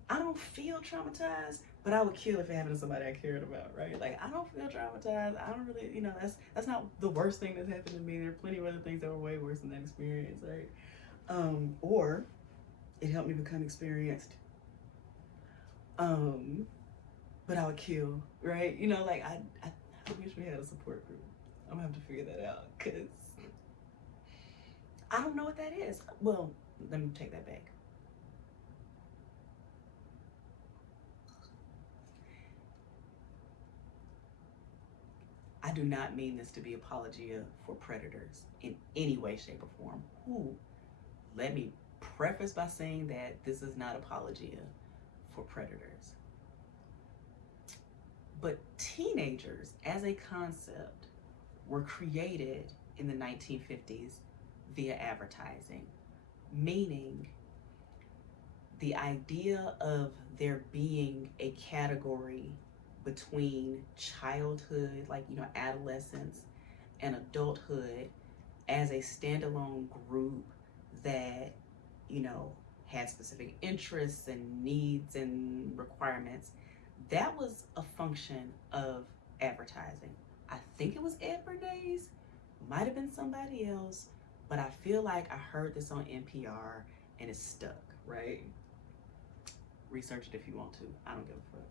I don't feel traumatized, but I would kill if it happened to somebody I cared about, right? Like, I don't feel traumatized. I don't really, you know, that's not the worst thing that's happened to me. There are plenty of other things that were way worse than that experience, right? Or it helped me become experienced. But I would kill, right? You know, like, I wish we had a support group. I'm gonna have to figure that out because I don't know what that is. Well, let me take that back. I do not mean this to be apologia for predators in any way, shape, or form. Let me preface by saying that this is not apologia for predators. But teenagers as a concept were created in the 1950s via advertising, meaning the idea of there being a category between childhood, like, adolescence, and adulthood as a standalone group that, had specific interests and needs and requirements, that was a function of advertising. I think it was Ed Bernays, might have been somebody else, but I feel like I heard this on NPR and it's stuck, right? Research it if you want to. I don't give a fuck.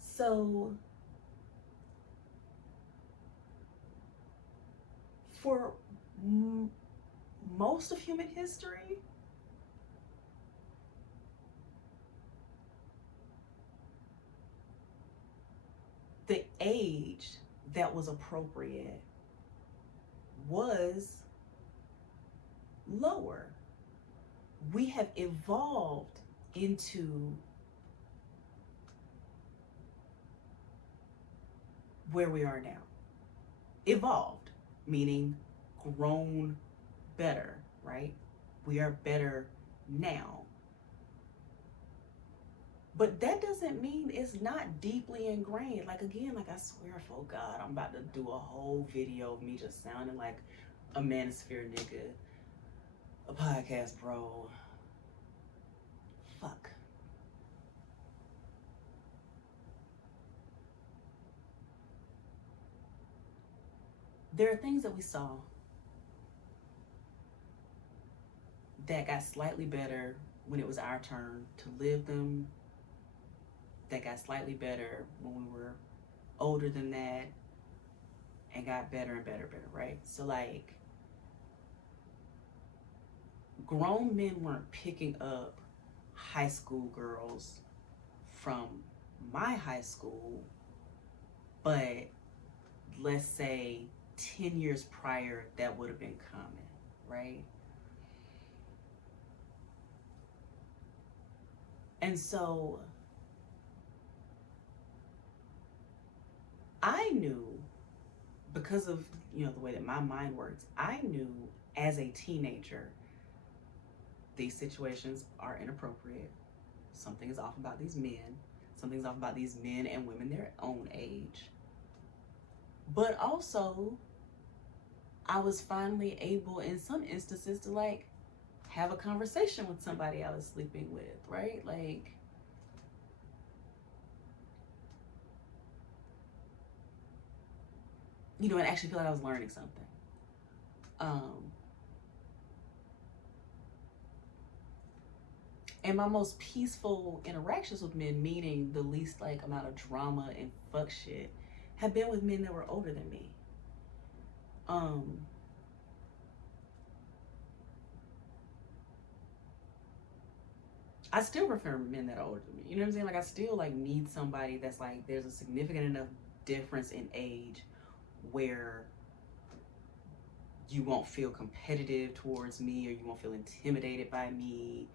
So, for most of human history, the age that was appropriate was lower. We have evolved into where we are now. Evolved, meaning grown better, right? We are better now. But that doesn't mean it's not deeply ingrained. Like, again, like, I swear for God, I'm about to do a whole video of me just sounding like a manosphere nigga, a podcast bro. Fuck. There are things that we saw that got slightly better when it was our turn to live them, that got slightly better when we were older than that, and got better and better, right? So, like, grown men weren't picking up high school girls from my high school, but let's say 10 years prior, that would have been common, right? And so I knew, because of, the way that my mind works, I knew as a teenager, these situations are inappropriate. Something is off about these men. Something's off about these men and women their own age. But also, I was finally able, in some instances, to, like, have a conversation with somebody I was sleeping with, right? Like, and actually feel like I was learning something. And my most peaceful interactions with men, meaning the least, like, amount of drama and fuck shit, have been with men that were older than me. I still prefer men that are older than me. You know what I'm saying? Like, I still, like, need somebody that's, like, there's a significant enough difference in age where you won't feel competitive towards me, or you won't feel intimidated by me,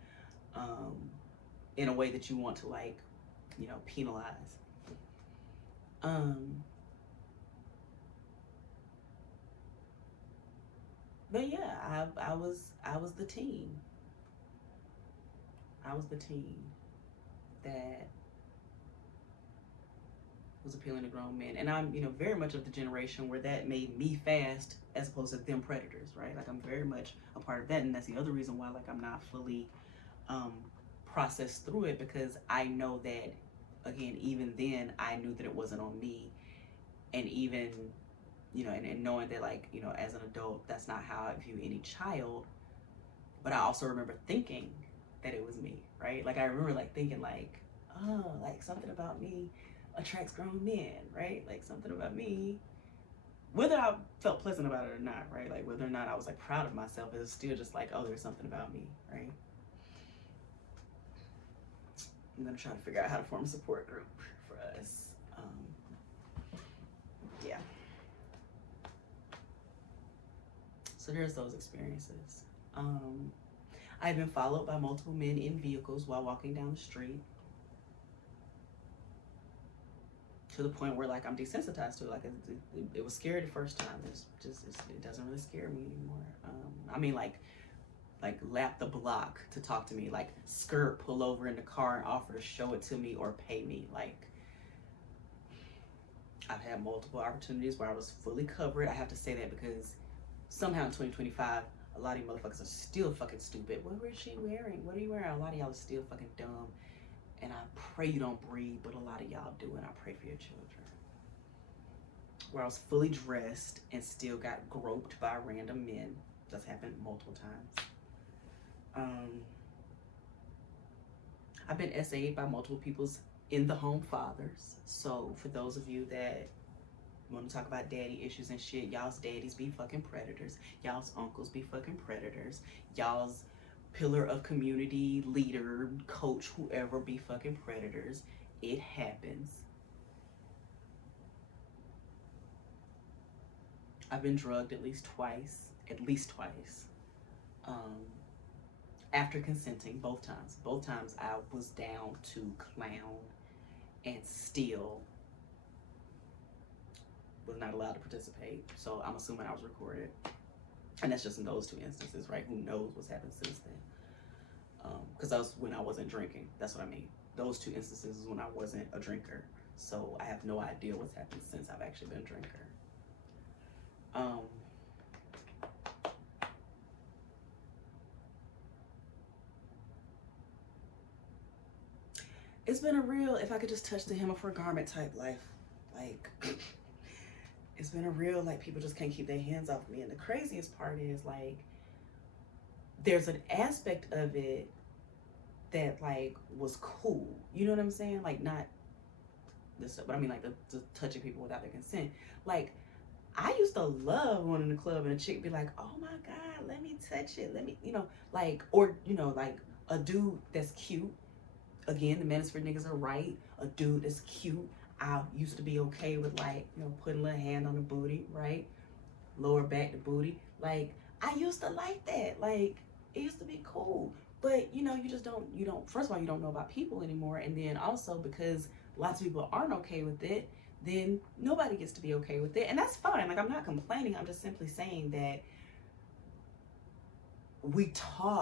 in a way that you want to, like, penalize. But yeah, I was the teen. I was the teen that was appealing to grown men. And I'm, very much of the generation where that made me fast as opposed to them predators, right? Like, I'm very much a part of that. And that's the other reason why, like, I'm not fully processed through it, because I know that, again, even then, I knew that it wasn't on me. And even, and knowing that, like, as an adult, that's not how I view any child. But I also remember thinking that it was me, right? Like, I remember, like, thinking, like, oh, like, something about me attracts grown men, right? Like, something about me, whether I felt pleasant about it or not, right? Like, whether or not I was, like, proud of myself, it was still just like, oh, there's something about me, right? I'm gonna try to figure out how to form a support group for us. Yeah. So there's those experiences. I've been followed by multiple men in vehicles while walking down the street, to the point where like I'm desensitized to it. Like it was scary the first time. It doesn't really scare me anymore. I mean, like lap the block to talk to me, like skirt pull over in the car and offer to show it to me or pay me. Like I've had multiple opportunities where I was fully covered. I have to say that because somehow in 2025, a lot of you motherfuckers are still fucking stupid. What was she wearing? What are you wearing? A lot of y'all are still fucking dumb. And I pray you don't breed, but a lot of y'all do, and I pray for your children. Where I was fully dressed and still got groped by random men. That's happened multiple times. I've been SA'd by multiple people's in the home fathers. So for those of you that want to talk about daddy issues and shit, y'all's daddies be fucking predators. Y'all's uncles be fucking predators. Y'all's pillar of community, leader, coach, whoever be fucking predators. It happens. I've been drugged at least twice. After consenting, both times. Both times I was down to clown and still was not allowed to participate. So I'm assuming I was recorded. And that's just in those two instances, right? Who knows what's happened since then? Because that was when I wasn't drinking. That's what I mean. Those two instances is when I wasn't a drinker. So I have no idea what's happened since I've actually been a drinker. It's been a real, if I could just touch the hem of her garment type life. Like, it's been a real, like, people just can't keep their hands off me. And the craziest part is, like, there's an aspect of it that, like, was cool. You know what I'm saying? Like, not this stuff, but I mean, like, the touching people without their consent. Like, I used to love going in the club and a chick be like, oh my God, let me touch it. Let me, you know, like, or, you know, like a dude that's cute. Again, the Manosphere niggas are right. A dude that's cute. I used to be okay with, like, you know, putting a little hand on the booty, right? Lower back the booty. Like, I used to like that. Like, it used to be cool. But, you know, you don't, first of all, you don't know about people anymore. And then also because lots of people aren't okay with it, then nobody gets to be okay with it. And that's fine. Like, I'm not complaining. I'm just simply saying that we talk